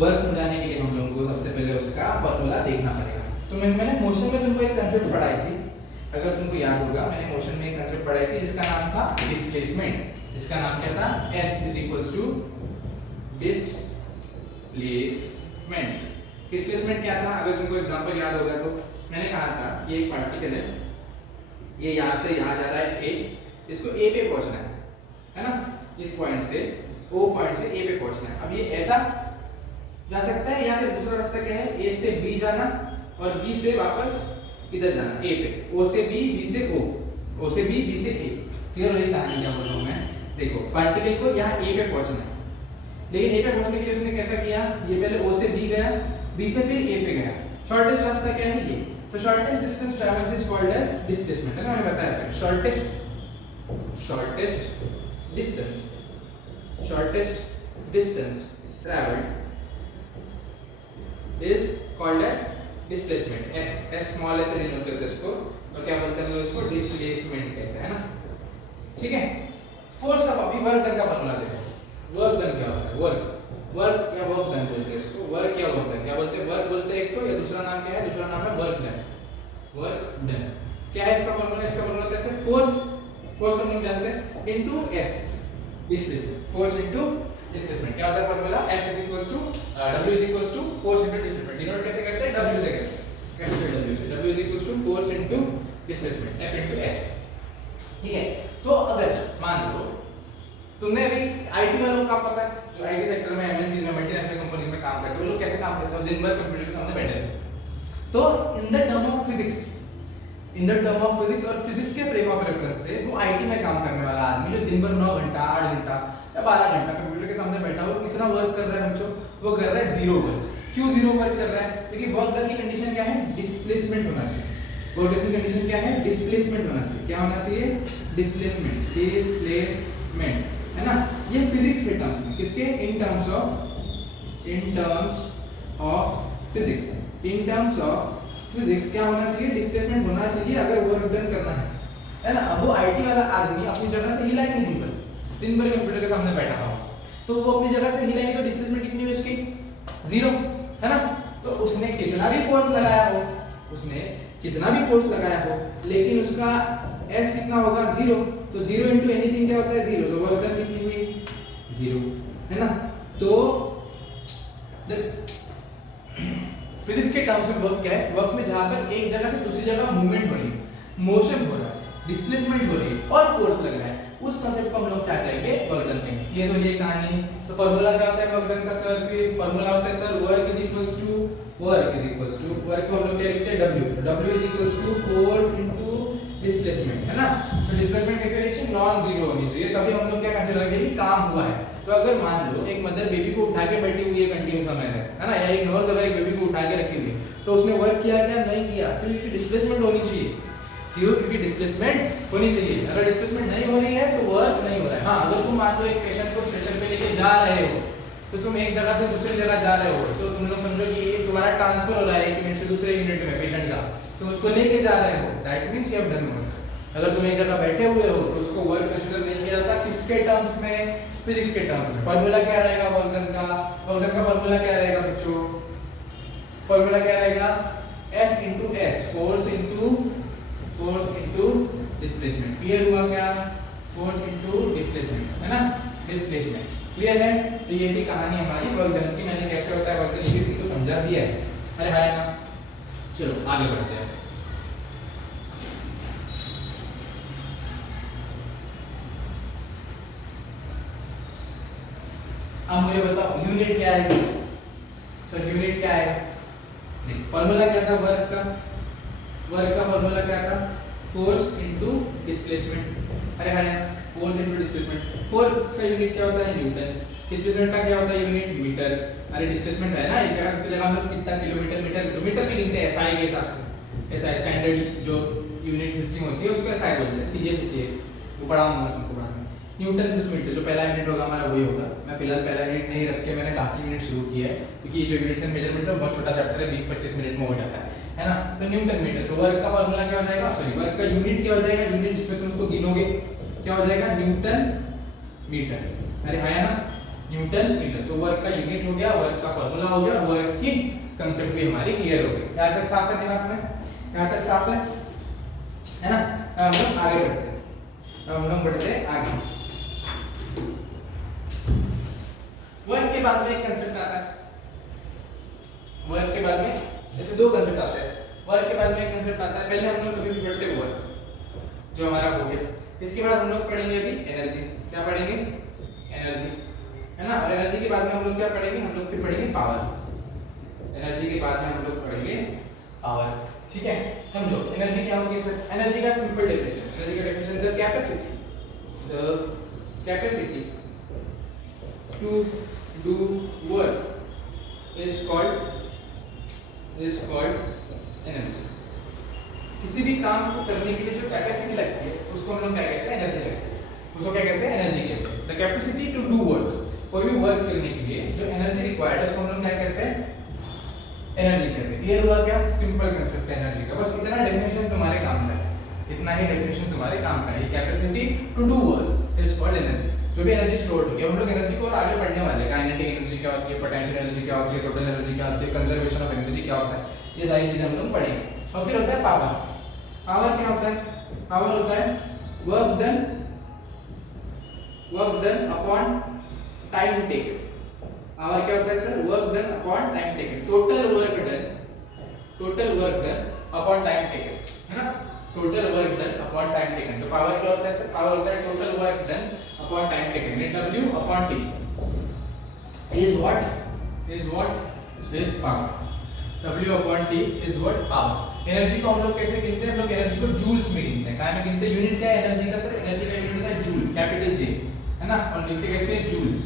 वर्क समझाने के लिए हम लोगों को सबसे पहले उसका फॉर्मूला देखना पड़ेगा। तो मैंने मोशन में तुमको एक कंसेप्ट पढ़ाई थी, अगर तुमको याद होगा, मैंने मोशन में एक कंसेप्ट पढ़ाई थी जिसका नाम था डिस्प्लेसमेंट। इसका नाम क्या था? S is equals to displacement. Displacement क्या था? अगर तुमको एग्जांपल याद होगा तो मैंने कहा था कि एक पार्टिकल है, ये यहाँ से यहाँ जा रहा है A, इसको A पे पहुंचना है ना, इस पॉइंट से O पॉइंट से A पे पहुंचना है। अब ये ऐसा जा सकता है या फिर दूसरा रास्ता क्या है, A से B जाना और B से वापस इधर जाना A पे, O से B, B से O, O से B, B से A। क्लियर हो रही कहानी क्या बोल रहा हूँ मैं? देखो पार्टिकल को यहाँ A पे पहुंचना है, लेकिन A पे पहुंचने के लिए उसने कैसा किया, ये पहले O से B गया, B से फिर A पे गया। शॉर्टेस्ट रास्ता क्या है ये? तो shortest distance travelled is called as displacement, है ना, मैंने बताया था। Shortest distance travelled is called as displacement. S small s से डिनोट करते हैं इसको, और क्या बोलते हैं हम लोग इसको? डिस्प्लेसमेंट कहते हैं ना, ठीक है। फोर्स का अभी वर्क डन का फॉर्मूला देखो। वर्क डन क्या होता है? वर्क या वर्क डन बोलते हैं इसको। वर्क या वर्क डन क्या बोलते हैं? वर्क बोलते हैं एक तो, या दूसरा नाम क्या है? दूसरा नाम है वर्क डन। वर्क डन क्या है इसका फॉर्मूला? इसका फॉर्मूला कैसे? फोर्स हम लोग जानते हैं into S displacement. Force into displacement क्या होता है formula? F is equals to W is equals to force into displacement. Denote कैसे करते हैं? W से करते हैं, कैपिटल W से। W is equals to force into displacement, F into S, ठीक है। तो अगर मान लो तुमने अभी आईटी वालों का पता है, जो आईटी सेक्टर में एमएनसीज में मल्टीनेशनल कंपनीज में काम करते हैं, वो लोग कैसे काम करते हैं? दिन भर कंप्यूटर के सामने बैठे रहते हैं। तो in the term of physics और फिजिक्स के फ्रेम ऑफ रेफरेंस से वो आईटी में काम करने वाला आदमी जो दिन भर 9 घंटा 8 घंटा या 12 घंटा कंप्यूटर के सामने बैठा हो, कितना वर्क कर रहा है बच्चों? वो कर रहा है जीरो वर्क। क्यों जीरो वर्क कर रहा है? क्योंकि वर्क डन की कंडीशन क्या है? डिस्प्लेसमेंट होना चाहिए। वर्क डन की कंडीशन क्या है? डिस्प्लेसमेंट होना चाहिए। क्या होना चाहिए? डिस्प्लेसमेंट, है ना। ये फिजिक्स के टर्म्स में, किसके? इन टर्म्स ऑफ फिजिक्स क्या होना चाहिए? डिस्प्लेसमेंट होना चाहिए अगर वर्क डन करना है ना। अब वो आईटी वाला आदमी अपनी जगह से हिला ही नहीं, दिन भर कंप्यूटर के सामने बैठा हुआ, तो वो अपनी जगह से हिला ही, तो डिस्प्लेसमेंट कितनी हुई उसकी? जीरो, है ना। तो उसने कितना भी फोर्स लगाया हो, लेकिन उसका S कितना होगा? जीरो। तो जीरो इंटू एनीथिंग क्या होता है? जीरो। तो वर्क डन कितनी हुई? जीरो, है ना। तो फिजिक्स के टर्म्स में वर्क क्या है? वर्क में जहां पर एक जगह से दूसरी जगह मूवमेंट हो रही है, मोशन हो रहा है, डिस्प्लेसमेंट हो रही है और फोर्स लग रहा है, उस कांसेप्ट को हम लोग क्या कहेंगे? वर्क डन कहेंगे। क्लियर हो ये कहानी? तो फार्मूला क्या होता है वर्क डन का? सर फिर फार्मूला होता है sir work is equals to work को हम लोग क्या लिखते हैं? W is equals to force into displacement, है ना। तो डिस्प्लेसमेंट कैसे लिखें? नॉन जीरो होनी चाहिए, तभी हम लोग क्या कंसीडर करेंगे कि काम हुआ है। तो अगर मान लो एक मदर बेबी को उठा के बैठी हुई है कंटिन्यू समय में, है ना, या एक नर्स अगर एक बेबी को उठा के रखी हुई है, तो उसने वर्क किया क्या? नहीं किया, क्योंकि डिस्प्लेसमेंट होनी चाहिए। क्यों? क्योंकि डिस्प्लेसमेंट होनी चाहिए। अगर डिस्प्लेसमेंट नहीं हो रही है तो वर्क नहीं हो रहा है। हाँ, अगर तुम मान लो एक पेशेंट को स्ट्रेचर पे लेके जा रहे हो, तो तुम एक जगह से दूसरी जगह जा रहे हो, तो तुम लोग समझो कि तुम्हारा ट्रांसफर हो रहा है एक यूनिट से दूसरे यूनिट में पेशेंट का, तुम उसको लेके जा रहे हो, that means you have done work. अगर तुम एक जगह बैठे हुए हो तो उसको वर्क कंसीडर नहीं किया जाता। किसके टर्म्स में? फिजिक्स के टर्म्स में। फार्मूला क्या रहेगा वर्क डन का? वर्क डन का फार्मूला क्या रहेगा बच्चों? फार्मूला क्या रहेगा? F into S, force into displacement. Clear हुआ क्या? फोर्स इनटू डिस्प्लेसमेंट, है ना, डिस्प्लेसमेंट। क्लियर है? तो ये थी कहानी हमारी वर्क डन की। मैंने कैसे होता है वर्क डन ये भी तुमको समझा दिया है। अरे हाय ना, चलो आगे बढ़ते हैं। अब मुझे बताओ यूनिट क्या है? सर यूनिट क्या है? फॉर्मूला क्या था वर्क का? फॉर्मूला क्या था? Force into displacement. अरे हाँ, फोर्स इनटू डिस्प्लेसमेंट। फोर्स का यूनिट क्या होता है? न्यूटन। डिस्प्लेसमेंट का क्या होता है यूनिट? मीटर। अरे डिस्प्लेसमेंट है ना, एक जगह से जगह हम लोग कितना किलोमीटर किलोमीटर भी लिखते हैं एसआई के हिसाब से। एसआई स्टैंडर्ड जो यूनिट सिस्टम होती है उसको एसआई बोलते हैं, सीजीएस होती है, वो पढ़ाऊंगा तुमको बाद में। न्यूटन प्लस मीटर, जो पहला यूनिट होगा हमारा वही होगा। मैं फिलहाल पहला यूनिट नहीं रख के मैंने बाकी यूनिट शुरू किया है, क्योंकि ये जो यूनिट्स एंड मेजरमेंट्स है बहुत छोटा चैप्टर है, 20-25 मिनट में हो जाता है ना। तो न्यूटन मीटर। तो वर्क का फार्मूला क्या हो जाएगा? सॉरी, वर्क का यूनिट क्या हो जाएगा? यूनिट जिसमें तुम उसको गिनोगे, क्या हो जाएगा, न्यूटन मीटर। अरे है ना, न्यूटन मीटर। तो वर्क का यूनिट हो गया, वर्क का फॉर्मूला हो गया, वर्क की कंसेप्ट भी हमारी क्लियर हो गई। यहाँ तक साफ है दिमाग में, यहाँ तक साफ है ना। अब हम लोग आगे बढ़ते हैं, अब हम लोग बढ़ते हैं आगे। वर्क के बाद में एक कंसेप्ट आता है, वर्क के बाद में जैसे दो कंसेप्ट आते हैं। वर्क के बाद में एक कंसेप्ट आता है, पहले हम लोग कभी भी पढ़ते हैं वर्क जो हमारा हो गया, इसके बाद हम लोग पढ़ेंगे अभी एनर्जी। क्या पढ़ेंगे, एनर्जी, है ना। और एनर्जी के बाद में हम लोग क्या पढ़ेंगे, हम लोग फिर पढ़ेंगे पावर। एनर्जी के बाद में हम लोग पढ़ेंगे पावर, ठीक है। समझो एनर्जी क्या होती है सर, एनर्जी का सिंपल डेफिनेशन, एनर्जी का definition the capacity to do work is called energy. किसी भी काम को करने के लिए जो कैपेसिटी लगती है उसको हम लोग क्या कहते हैं, एनर्जी लगती है, उसको क्या कहते हैं, एनर्जी कहते हैं। The capacity to do work, कोई भी वर्क करने के लिए जो एनर्जी रिक्वायर्ड है उसको हम लोग क्या कहते हैं, एनर्जी कहते हैं। क्लियर हुआ क्या, सिंपल कांसेप्ट है एनर्जी का, बस इतना डेफिनेशन तुम्हारे काम का है, इतना ही डेफिनेशन तुम्हारे काम का है। Capacity to do work is called energy. जो भी एनर्जी स्टोर होगी, हम लोग एनर्जी को और आगे पढ़ने वाले हैं, काइनेटिक एनर्जी क्या होती है, पोटेंशियल एनर्जी क्या होती है, टोटल एनर्जी क्या होती है, कंजर्वेशन ऑफ एनर्जी क्या होता है, ये सारी चीजें हम लोग पढ़ेंगे। और फिर होता है पावर। पावर क्या होता है, पावर होता है work done upon time taken. Power क्या होता है sir, work done upon time taken, total work done upon time taken, है ना, total work done upon time taken. तो पावर क्या होता है सर, पावर होता है total work done upon time taken, W upon T is what is power, W upon T is what power। Energy को हम लोग कैसे गिनते हैं, हम लोग एनर्जी को जूल्स में गिनते हैं। काय में गिनते हैं, यूनिट क्या है एनर्जी का सर, एनर्जी का यूनिट होता है जूल, कैपिटल J, है ना। और लिखते कैसे हैं, जूल्स,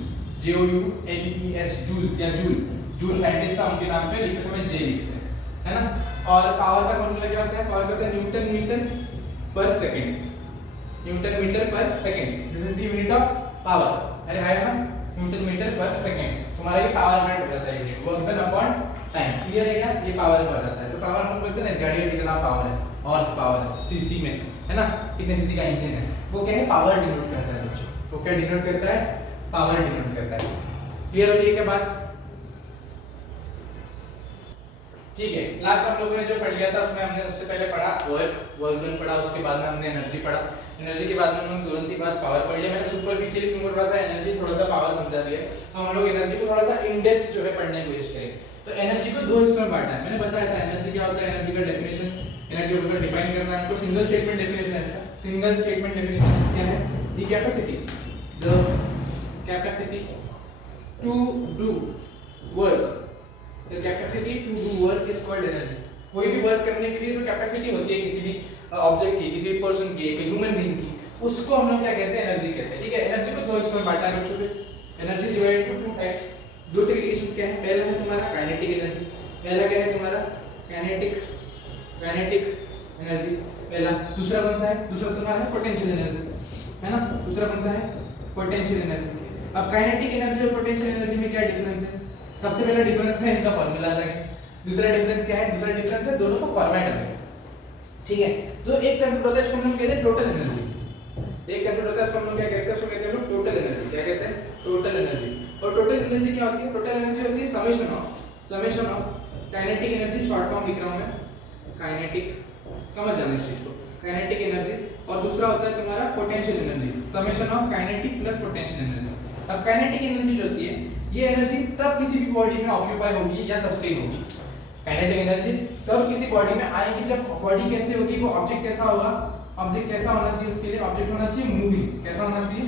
JOULES, जूल्स या जूल साइंटिस्ट था, उनके नाम पे लिखते समय J लिखते हैं, है ना। और पावर का फॉर्मूला क्या होता है, पावर का होता है न्यूटन मीटर पर सेकंड, न्यूटन मीटर पर second, this is the unit of power. अरे हाय ना, न्यूटन मीटर पर सेकंड, तुम्हारा ये पावर यूनिट हो जाता है, unit work done upon time. Clear है क्या, ये पावर में हो जाता है। तो पावर हम बोलते हैं ना, इस गाड़ी का कितना पावर है, हॉर्स पावर है, सीसी में, है ना, कितने सीसी का इंजन है, वो क्या है, पावर डिनोट करता है बच्चों। वो क्या डिनोट करता है, पावर डिनोट करता है। क्लियर हो गई क्या बात, ठीक है। लास्ट हम लोगों ने जो पढ़ लिया था उसमें हमने सबसे पहले पढ़ा वर्क डन पढ़ा, उसके बाद में हमने एनर्जी पढ़ा, एनर्जी के बाद में हम लोग तुरंत ही बाद पावर पढ़ लिया। मैंने सुपरफिशियल तुमको थोड़ा सा एनर्जी थोड़ा सा पावर समझा दिया। तो हम लोग एनर्जी को थोड़ा सा इन डेप्थ जो है पढ़ने की कोशिश करें। तो एनर्जी को दो हिस्सों में बांटा है, मैंने बताया था एनर्जी क्या होता है, एनर्जी का डेफिनेशन, एनर्जी को डिफाइन करना है हमको। सिंगल स्टेटमेंट डेफिनेशन है इसका, सिंगल स्टेटमेंट डेफिनेशन क्या है, the capacity to do work, the capacity to do work is called energy। कोई भी वर्क करने के लिए जो कैपेसिटी होती है किसी भी ऑब्जेक्ट की, किसी पर्सन की, एक ह्यूमन बीइंग की, उसको हम लोग क्या कहते हैं, एनर्जी कहते हैं। ठीक है, एनर्जी को दो हिस्सों में बांटा है बच्चों पे, energy divided to two types. दो सेग्रीगेशंस क्या है, पहला है तुम्हारा काइनेटिक एनर्जी, पहला क्या है तुम्हारा काइनेटिक एनर्जी पहला। दूसरा कौन सा है, दूसरा तुम्हारा है पोटेंशियल एनर्जी, है ना। दूसरा कौन सा है, पोटेंशियल एनर्जी। अब काइनेटिक एनर्जी और पोटेंशियल एनर्जी में क्या डिफरेंस है, सबसे पहला डिफरेंस है इनका फॉर्मूला अलग है। दूसरा डिफरेंस क्या है, दूसरा डिफरेंस है दोनों का फॉर्मेट अलग है। ठीक है, तो एक कंसेप्ट होता है इसको हम लोग कहते हैं टोटल एनर्जी, एक कंसेप्ट होता है इसको हम लोग क्या कहते हैं, उसको कहते हैं हम लोग टोटल एनर्जी। क्या कहते हैं, टोटल एनर्जी। और टोटल एनर्जी क्या होती है, टोटल एनर्जी होती है summation of kinetic energy, short form लिख रहा हूं मैं, काइनेटिक, समझ जाना इस चीज को, काइनेटिक एनर्जी। और दूसरा होता है तुम्हारा potential energy, summation of kinetic plus potential energy. अब काइनेटिक एनर्जी जो होती है, ये एनर्जी तब किसी भी बॉडी में ऑक्यूपाई होगी या सस्टेन होगी। काइनेटिक एनर्जी तब किसी बॉडी में आएगी जब बॉडी कैसे होगी, वो ऑब्जेक्ट कैसा होगा, ऑब्जेक्ट कैसा होना चाहिए, उसके लिए ऑब्जेक्ट होना चाहिए मूविंग, कैसा होना चाहिए,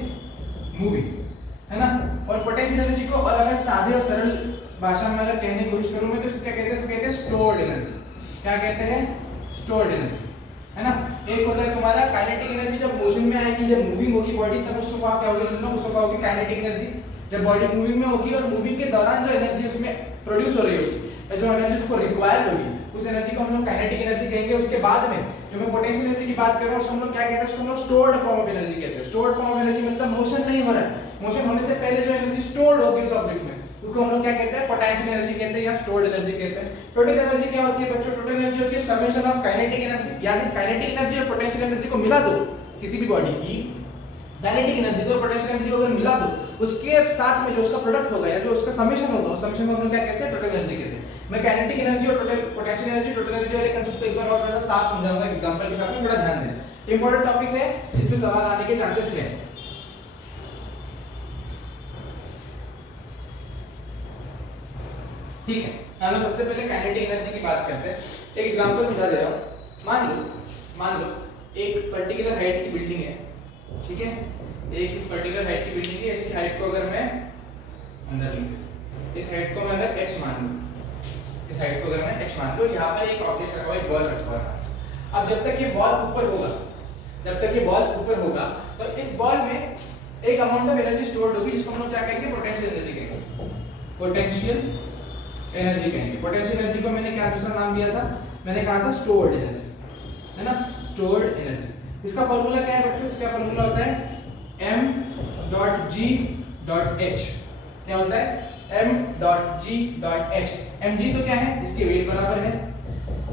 मूविंग, है ना। और पोटेंशियल एनर्जी को और अगर सादे और सरल भाषा में अगर कहने की कोशिश करूं मैं, तो इसको क्या कहते हैं, इसको कहते हैं स्टोर्ड एनर्जी। क्या कहते हैं, स्टोर्ड एनर्जी, है ना। एक होता है तुम्हारा काइनेटिक एनर्जी, जब मोशन में आएगी, जब मूविंग होगी बॉडी, तब उसको क्या होगी, तुम लोग उसको कहोगे काइनेटिक एनर्जी। जब बॉडी मूविंग में होगी और मूविंग के दौरान जो एनर्जी उसमें प्रोड्यूस हो रही होगी, जो एनर्जी उसको रिक्वायर्ड होगी, उस एनर्जी को हम लोग काइनेटिक एनर्जी कहेंगे। उसके बाद में जो मैं पोटेंशियल एनर्जी की बात कर रहा हूं, उसको हम लोग क्या कहते हैं, उसको हम लोग स्टोर्ड फॉर्म ऑफ एनर्जी कहते हैं। स्टोर्ड फॉर्म ऑफ एनर्जी मतलब मोशन नहीं हो रहा है, मोशन होने से पहले जो एनर्जी स्टोर्ड होगी उस ऑब्जेक्ट में, उसको हम लोग क्या कहते हैं, पोटेंशियल एनर्जी कहते हैं या स्टोर्ड एनर्जी कहते हैं। टोटल एनर्जी क्या होती है बच्चों, टोटल एनर्जी होती है समेशन ऑफ काइनेटिक एनर्जी, यानी काइनेटिक एनर्जी और पोटेंशियल एनर्जी को मिला दो किसी भी बॉडी की, काइनेटिक एनर्जी को पोटेंशियल एनर्जी को अगर मिला दो, उसके साथ में जो उसका प्रोडक्ट होगा या जो उसका समेशन होगा, उस समेशन को हम लोग क्या कहते हैं, टोटल एनर्जी कहते हैं। मैं काइनेटिक एनर्जी और total potential energy, total energy वाले कांसेप्ट को एक बार और थोड़ा साफ समझाऊंगा एग्जांपल के साथ में, थोड़ा ध्यान देना। इंपॉर्टेंट टॉपिक है, इस पे सवाल आने के चांसेस हैं। ठीक है, हम लोग सबसे पहले काइनेटिक एनर्जी की बात करते हैं। एक एग्जांपल समझा दे रहा हूं। मान लो एक पर्टिकुलर हाइट की बिल्डिंग है, ठीक है, एक इस पर्टिकुलर हाइट की बिल्डिंग है, इसकी हाइट को अगर मैं अंदर लिख दूं, इस हाइट को मैं अगर h मान लूं, इस हाइट को अगर मैं h मान लूं, यहां पर एक ऑब्जेक्ट रखा हुआ है, एक बॉल रखा हुआ है। अब जब तक ये बॉल ऊपर होगा, जब तक ये बॉल ऊपर होगा, तो इस बॉल में एक अमाउंट ऑफ एनर्जी स्टोर्ड होगी, जिसको हम लोग क्या कहेंगे, पोटेंशियल एनर्जी कहेंगे। पोटेंशियल एनर्जी कहेंगे। पोटेंशियल एनर्जी को मैंने क्या दूसरा नाम दिया था, मैंने कहा था स्टोर्ड एनर्जी, है ना, स्टोर्ड एनर्जी। इसका फार्मूला क्या है बच्चों, इसका फार्मूला होता है m.g.h। क्या होता है, m.g.h। mg तो क्या है, इसके वेट बराबर है,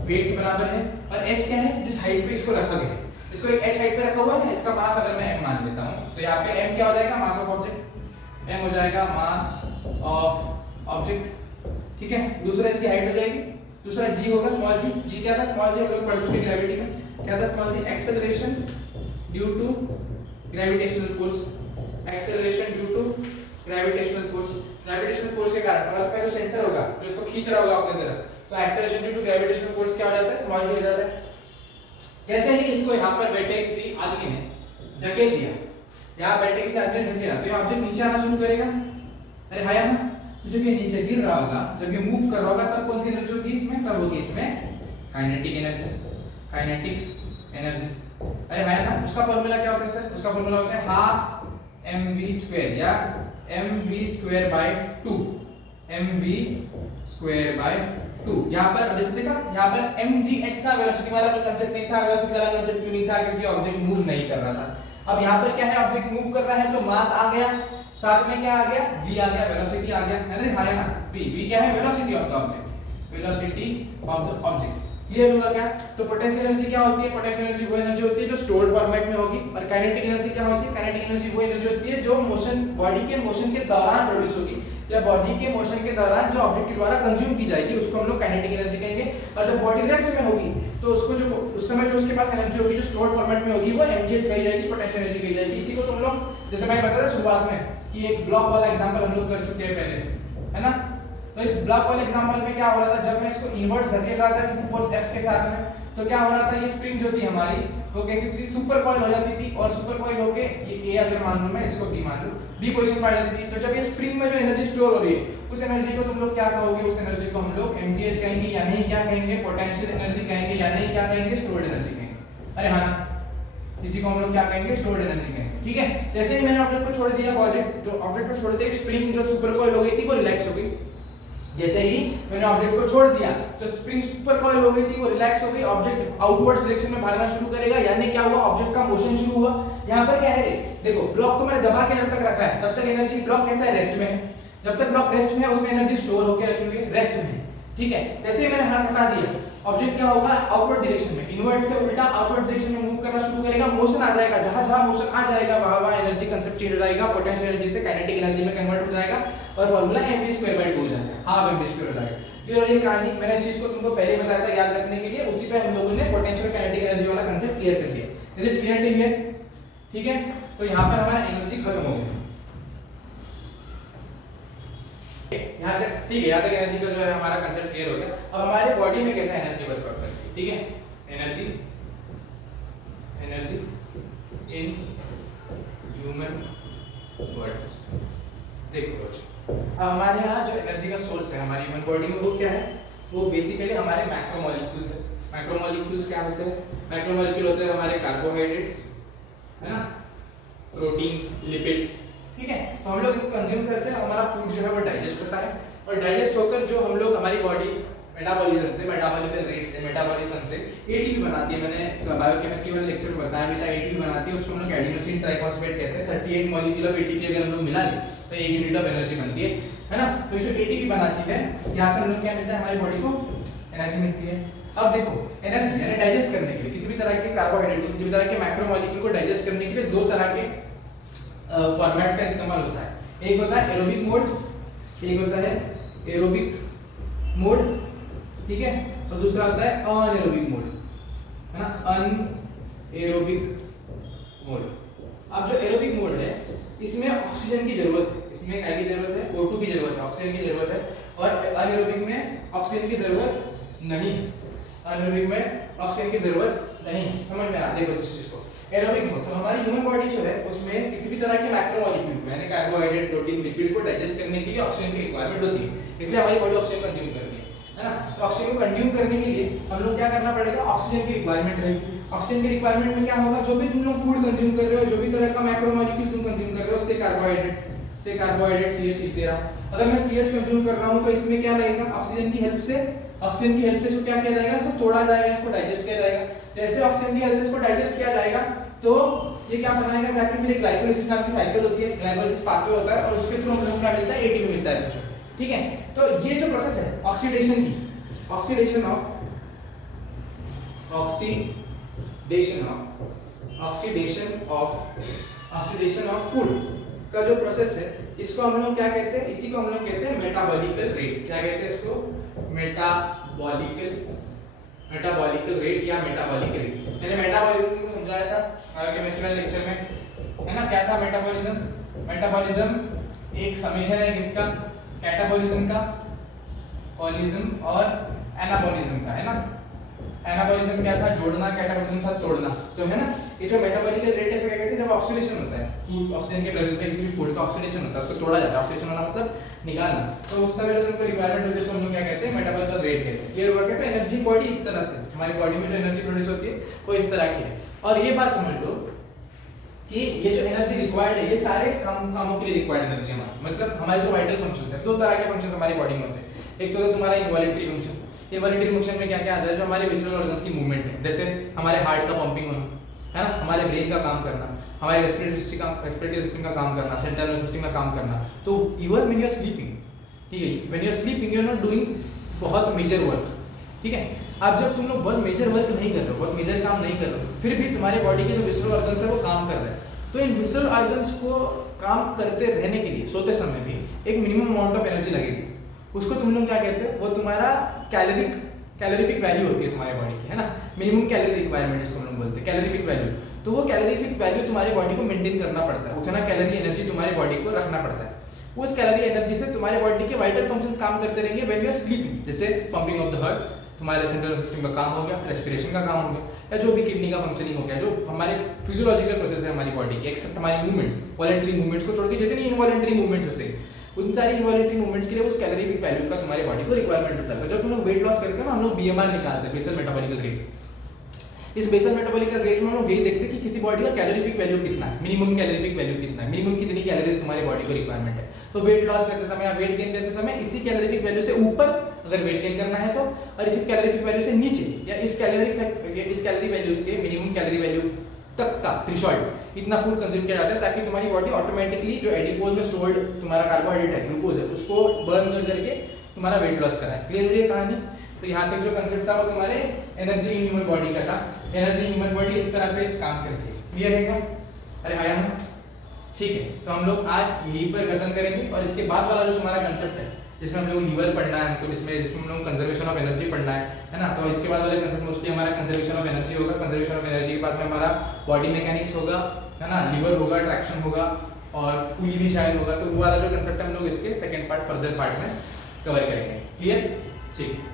वेट बराबर है, और h क्या है, जिस हाइट पे इसको रखा गया है, इसको एक h हाइट पे रखा हुआ है, इसका मास अगर मैं m मान लेता हूं, तो यहाँ पे m क्या हो जाएगा, मास ऑफ ऑब्जेक्ट, m हो जाएगा मास ऑफ ऑब्जेक्ट, ठीक है। दूसरा इसकी हाइट हो जाएगी, दूसरा g होगा, स्मॉल g क्या था, स्मॉल g हम लोग पढ़ चुके हैं ग्रेविटी में, क्या था small g, acceleration due to gravitational force, acceleration due to gravitational force, gravitational force के कारण अर्थ का जो सेंटर होगा, जो इसको खींच रहा होगा अपने तरफ, तो acceleration due to gravitational force क्या हो जाता है, स्मॉल g हो जाता है। जैसे ही इसको यहाँ पर बैठे किसी आदमी ने धकेल दिया, यहाँ बैठे किसी आदमी ने धकेला, तो ये ऑब्जेक्ट नीचे आना शुरू करेगा, अरे हाया ना, तो जब ये नीचे गिर रहा होगा, जब ये मूव कर रहा होगा, तब कौन सी एनर्जी होगी इसमें, तब होगी इसमें काइनेटिक एनर्जी, काइनेटिक एनर्जी। अरे हाया ना, उसका फार्मूला क्या होता है सर, उसका फार्मूला होता है हाफ mv² या mv²/2, mv²/2। यहाँ पर जैसे देखा, यहाँ पर mgh था, वेलोसिटी वाला कोई कांसेप्ट नहीं था। वेलोसिटी वाला कांसेप्ट क्यों नहीं था, क्योंकि ऑब्जेक्ट मूव नहीं कर रहा था। अब यहाँ पर क्या है, ऑब्जेक्ट मूव कर रहा है, तो मास आ गया, साथ में क्या आ गया, v आ गया, वेलोसिटी आ गया, है ना, हाया ना, v क्या है, velocity of the object, velocity of the object. Clear होगा क्या? तो पोटेंशियल एनर्जी क्या होती है, पोटेंशियल एनर्जी वो एनर्जी होती है जो स्टोर्ड फॉर्मेट में होगी, और काइनेटिक एनर्जी क्या होती है, काइनेटिक एनर्जी वो एनर्जी होती है जो मोशन, बॉडी के मोशन के दौरान प्रोड्यूस होगी, या बॉडी के मोशन के दौरान जो ऑब्जेक्ट के द्वारा कंज्यूम की जाएगी, उसको हम लोग काइनेटिक एनर्जी कहेंगे। और जब बॉडी रेस्ट में होगी, तो उसको जो उस समय जो उसके पास एनर्जी होगी जो स्टोर्ड फॉर्मेट में होगी, वो mgh कही जाएगी, पोटेंशियल एनर्जी कही जाएगी। इसी को तुम लोग, जैसे मैंने बताया शुरुआत में कि एक ब्लॉक वाला एग्जांपल हम लोग कर चुके हैं पहले, है ना। तो इस ब्लॉक वाले एग्जांपल में क्या हो रहा था, जब मैं इसको इनवर्स धकेल रहा था किसी फोर्स F के साथ में, तो क्या हो रहा था, ये स्प्रिंग जो थी हमारी, वो कैसी थी, सुपर कॉइल हो जाती थी, और सुपर कॉइल होके ये A अगर मान लूं मैं, इसको B मान लूं, B पोजीशन पर आ जाती थी। तो जब ये स्प्रिंग में जो एनर्जी स्टोर हो रही है, उस एनर्जी को तुम लोग क्या कहोगे, उस एनर्जी को हम लोग mgh कहेंगे, या नहीं क्या कहेंगे, पोटेंशियल एनर्जी कहेंगे, या नहीं क्या कहेंगे, स्टोर्ड एनर्जी कहेंगे। अरे हाँ, इसी को हम लोग क्या कहेंगे, स्टोर्ड एनर्जी कहेंगे, ठीक है। जैसे ही मैंने ऑब्जेक्ट को छोड़ दिया, जो ऑब्जेक्ट को छोड़ दिया, स्प्रिंग जो सुपर कॉइल हो गई थी वो रिलैक्स हो गई। जैसे ही मैंने ऑब्जेक्ट को छोड़ दिया, तो स्प्रिंग सुपर कॉइल हो गई थी, वो रिलैक्स हो गई, ऑब्जेक्ट आउटवर्ड्स डायरेक्शन में भागना शुरू करेगा, यानी क्या हुआ, ऑब्जेक्ट का मोशन शुरू हुआ। यहाँ पर क्या है, देखो ब्लॉक को मैंने दबा के जब तक रखा है, तब तक एनर्जी, ब्लॉक कैसा है, रेस्ट में है। जब तक ब्लॉक रेस्ट में है, उसमें एनर्जी स्टोर होकर रखी हुई है, रेस्ट में है, ठीक है। जैसे ही मैंने हाथ हटा दिया, ऑब्जेक्ट क्या होगा, आउटवर्ड डायरेक्शन में, इनवर्ट से उल्टा आउटवर्ड डायरेक्शन में मूव करना शुरू करेगा, मोशन आ जाएगा, जहां जहां मोशन आ जाएगा वहां एनर्जी कंसेप्ट चेंज हो जाएगा, पोटेंशियल एनर्जी से काइनेटिक एनर्जी में कन्वर्ट हो जाएगा, और फार्मूला mv²/2 हो जाएगा, हाफ mv² हो जाएगा। तो ये कहानी मैंने इस चीज को तुमको पहले बताया था, याद रखने के लिए, उसी पे हम लोगों ने पोटेंशियल काइनेटिक एनर्जी वाला कांसेप्ट क्लियर कर दिया। Is it clear till here? ठीक है, तो यहाँ पर हमारा एनर्जी खत्म हो गया, यहाँ तक ठीक है, यहाँ तक एनर्जी का जो है हमारा कांसेप्ट क्लियर हो गया। अब हमारे बॉडी में कैसा एनर्जी वर्क करती है, ठीक है, एनर्जी इन ह्यूमन बॉडी। देखो बच्चों, हमारे यहाँ जो एनर्जी का सोर्स है हमारी ह्यूमन बॉडी में, वो क्या है, वो बेसिकली हमारे मैक्रोमोलिक्यूल्स है। मैक्रोमोलिक्यूल्स क्या होते हैं, मैक्रोमोलिक्यूल होते हैं हमारे कार्बोहाइड्रेट्स, है ना, प्रोटीन्स, लिपिड्स, ठीक है। तो हम लोग इसको कंज्यूम करते हैं, हमारा फूड जो है वो डाइजेस्ट होता है, और डाइजेस्ट होकर जो हम लोग, हमारी बॉडी मेटाबॉलिज्म से, मेटाबॉलिकल रेट से, मेटाबॉलिज्म से एटीपी बनाती है। मैंने बायोकेमिस्ट्री वाले लेक्चर में बताया भी था, एटीपी बनाती है, उसको हम लोग एडिनोसिन ट्राइफॉस्फेट कहते हैं। 38 मॉलिक्यूल ऑफ एटीपी अगर हम लोग मिला लें, तो 1 यूनिट ऑफ एनर्जी बनती है ना। तो जो एटीपी बनाती है, यहाँ से हम लोग क्या मिलता है, हमारी बॉडी को एनर्जी मिलती है। अब देखो, एनर्जी यानी डाइजेस्ट करने के लिए किसी भी तरह के कार्बोहाइड्रेट को, किसी भी तरह के मैक्रोमोलिक्यूल को डाइजेस्ट करने के लिए दो तरह के फॉर्मेट्स का इस्तेमाल होता है। एक होता है एरोबिक मोड, एक होता है एरोबिक मोड, ठीक है, और दूसरा होता है अनएरोबिक मोड, है ना, अनएरोबिक मोड। अब जो एरोबिक मोड है इसमें ऑक्सीजन की जरूरत है, इसमें क्या की जरूरत है, O2 की जरूरत है, ऑक्सीजन की जरूरत है, और अनएरोबिक में ऑक्सीजन की जरूरत नहीं, अनएरोबिक में ऑक्सीजन की जरूरत नहीं। समझ में आ, देखो इस चीज को। एरोबिक मोड, तो हमारी ह्यूमन बॉडी जो है उसमें किसी भी तरह के मैक्रोमोलेक्यूल को यानी कार्बोहाइड्रेट, प्रोटीन, लिपिड को डाइजेस्ट करने के लिए ऑक्सीजन की रिक्वायरमेंट होती है, इसलिए हमारी बॉडी ऑक्सीजन कंज्यूम करती है ना। तो ऑक्सीजन को कंज्यूम करने के लिए हम लोग क्या करना पड़ेगा, ऑक्सीजन की रिक्वायरमेंट रहेगी। ऑक्सीजन की रिक्वायरमेंट में क्या होगा, जो भी तुम लोग फूड कंज्यूम कर रहे हो, जो भी तरह का मैक्रोमोलेक्यूल तुम कंज्यूम कर रहे हो, उससे कार्बोहाइड्रेट CH लिख दे रहा हूं। अगर मैं CH कंज्यूम कर रहा हूं तो इसमें क्या लगेगा, ऑक्सीजन की हेल्प से इसको क्या किया जाएगा, इसको तोड़ा जाएगा, इसको डाइजेस्ट किया जाएगा। जैसे ऑक्सीजन की हेल्प से इसको डाइजेस्ट किया जाएगा तो ये क्या बनाएगा, जाके फिर एक ग्लाइकोलाइसिस नाम की साइकिल होती है, ग्लाइकोलाइसिस पाथवे होता है, और उसके थ्रू हम लोग क्या मिलता है, ATP मिलता है बच्चों, ठीक है। तो ये जो प्रोसेस है ऑक्सीडेशन की, ऑक्सीडेशन ऑफ फूड का जो प्रोसेस है, इसको हम लोग क्या कहते हैं, इसी को हम लोग कहते हैं मेटाबॉलिकल रेट। क्या कहते हैं इसको, मेटाबॉलिकल रेट या मेटाबॉलिक रेट। मैंने मेटाबॉलिज्म को समझाया था बायोकेमिस्ट्री वाले लेक्चर में, है ना। क्या था मेटाबॉलिज्म एक समेशन है किसका, कैटाबॉलिज्म का, पॉलिज्म और एनाबॉलिज्म का, है ना। एनाबॉलिज्म क्या था, जोड़ना, कैटाबॉलिज्म था तोड़ना। तो है ना, ये जो मेटाबॉलिकल रेट है क्या कहते हैं, जब ऑक्सीडेशन होता है, फूड ऑक्सीजन के प्रेजेंस में किसी भी फूड का ऑक्सीडेशन होता है, उसको तोड़ा जाता है, ऑक्सीडेशन होना मतलब निकालना, तो उस समय जो उनको रिक्वायरमेंट होती है उसको हम लोग क्या कहते हैं, मेटाबॉलिकल रेट कहते हैं। क्लियर हुआ क्या, एनर्जी बॉडी इस तरह से, हमारी बॉडी में जो एनर्जी प्रोड्यूस होती है वो इस तरह की है। और ये बात समझ लो कि ये जो एनर्जी रिक्वायर्ड है, ये सारे कामों के लिए रिक्वायर्ड एनर्जी हमारी, मतलब हमारे जो वाइटल फंक्शंस है, दो तरह के फंक्शंस हमारी बॉडी में होते हैं। एक तो तुम्हारा इनवॉल्यूंटरी फंक्शन, इनवॉल्यूंटरी फंक्शन में क्या क्या आ जाए, जो हमारे विसरल ऑर्गन्स की मूवमेंट है, जैसे हमारे हार्ट का पंपिंग होना, है ना, हमारे ब्रेन का काम करना, हमारे रेस्पिरेटरी सिस्टम का काम करना, सेंट्रल नर्वस सिस्टम का काम करना। तो even when you are sleeping, ठीक है, when you are sleeping you are not doing बहुत मेजर वर्क, ठीक है। अब जब तुम लोग बहुत मेजर वर्क नहीं कर रहे हो, बहुत मेजर काम नहीं कर रहे हो, फिर भी तुम्हारे बॉडी के जो विसरल ऑर्गन्स है वो काम कर रहे हैं, तो इन विसरल ऑर्गन्स को काम करते रहने के लिए सोते समय भी एक मिनिमम अमाउंट ऑफ एनर्जी लगेगी। उसको तुम लोग क्या कहते हो, वो तुम्हारा कैलोरीफिक वैल्यू होती है तुम्हारी बॉडी की, है ना, मिनिमम कैलोरी रिक्वायरमेंट इसको हम लोग बोलते हैं, कैलोरीफिक वैल्यू। तो वो कैलोरीफिक वैल्यू तुम्हारी बॉडी को मेंटेन करना पड़ता है, उतना कैलोरी एनर्जी तुम्हारी बॉडी को रखना पड़ता है। उस कैलोरी एनर्जी से तुम्हारे बॉडी के वाइटल फंक्शंस काम करते रहेंगे व्हेन यू आर स्लीपिंग, जैसे पंपिंग ऑफ द हार्ट, तुम्हारे सेंट्रल सिस्टम का काम हो गया, रेस्पिरेशन का काम हो गया, या जो भी किडनी का फंक्शनिंग हो गया, जो हमारे फिजियोलॉजिकल प्रोसेस है हमारी बॉडी के, एक्सेप्ट हमारी मूवमेंट्स, वॉलंटरी मूवमेंट्स को छोड़ के जितनी इनवॉलंटरी मूवमेंट्स है, उन सारी इनवॉलंटरी मूवमेंट्स के लिए उस कैलोरीफिक वैल्यू का तुम्हारी बॉडी को रिक्वायरमेंट होता है। जब तुम लोग वेट लॉस करते हो ना, हम लोग BMR निकालते हैं, बेसल मेटाबॉलिकल रेट। इस बेसल मेटाबॉलिकल रेट में हम लोग यही देखते हैं कि किसी बॉडी का कैलोरीफिक वैल्यू कितना है, मिनिमम कैलोरीफिक वैल्यू कितना है, मिनिमम कितनी कैलोरीज तुम्हारी बॉडी को रिक्वायरमेंट है। तो वेट लॉस करते समय या वेट गेन करते समय इसी कैलोरीफिक वैल्यू से ऊपर अगर वेट गेन करना है तो, और इसी कैलोरीफिक वैल्यू से नीचे या इस कैलोरी वैल्यूज के मिनिमम कैलोरी वैल्यू तक का थ्रेशोल्ड इतना फूड कंज्यूम किया जाता है, ताकि तुम्हारी बॉडी ऑटोमेटिकली जो एडिपोज में स्टोर्ड तुम्हारा कार्बोहाइड्रेट है, ग्लूकोज है, उसको बर्न कर करके तुम्हारा वेट लॉस कराए। क्लियर हुई है कहानी। तो यहाँ तक जो कंसेप्ट था वो तुम्हारे एनर्जी इन ह्यूमन बॉडी का था। एनर्जी इन ह्यूमन बॉडी इस तरह से काम करती है। क्लियर है क्या? अरे आया ना, ठीक है। तो हम लोग आज यहीं पर खत्म करेंगे, और इसके बाद वाला जो तुम्हारा कंसेप्ट है जिसमें हम लोग लीवर पढ़ना है हमको, जिसमें हम लोग कंजर्वेशन ऑफ एनर्जी पढ़ना है ना। तो इसके बाद वाले कंसेप्ट मोस्टली हमारा कंजर्वेशन ऑफ एनर्जी होगा। कंजर्वेशन ऑफ एनर्जी के बाद में हमारा बॉडी मैकेनिक्स होगा, है ना, लीवर होगा, ट्रैक्शन होगा, और पुली भी शायद होगा। तो वो वाला जो कंसेप्ट हम लोग इसके सेकंड पार्ट, फर्दर पार्ट में कवर करेंगे। क्लियर? ठीक है।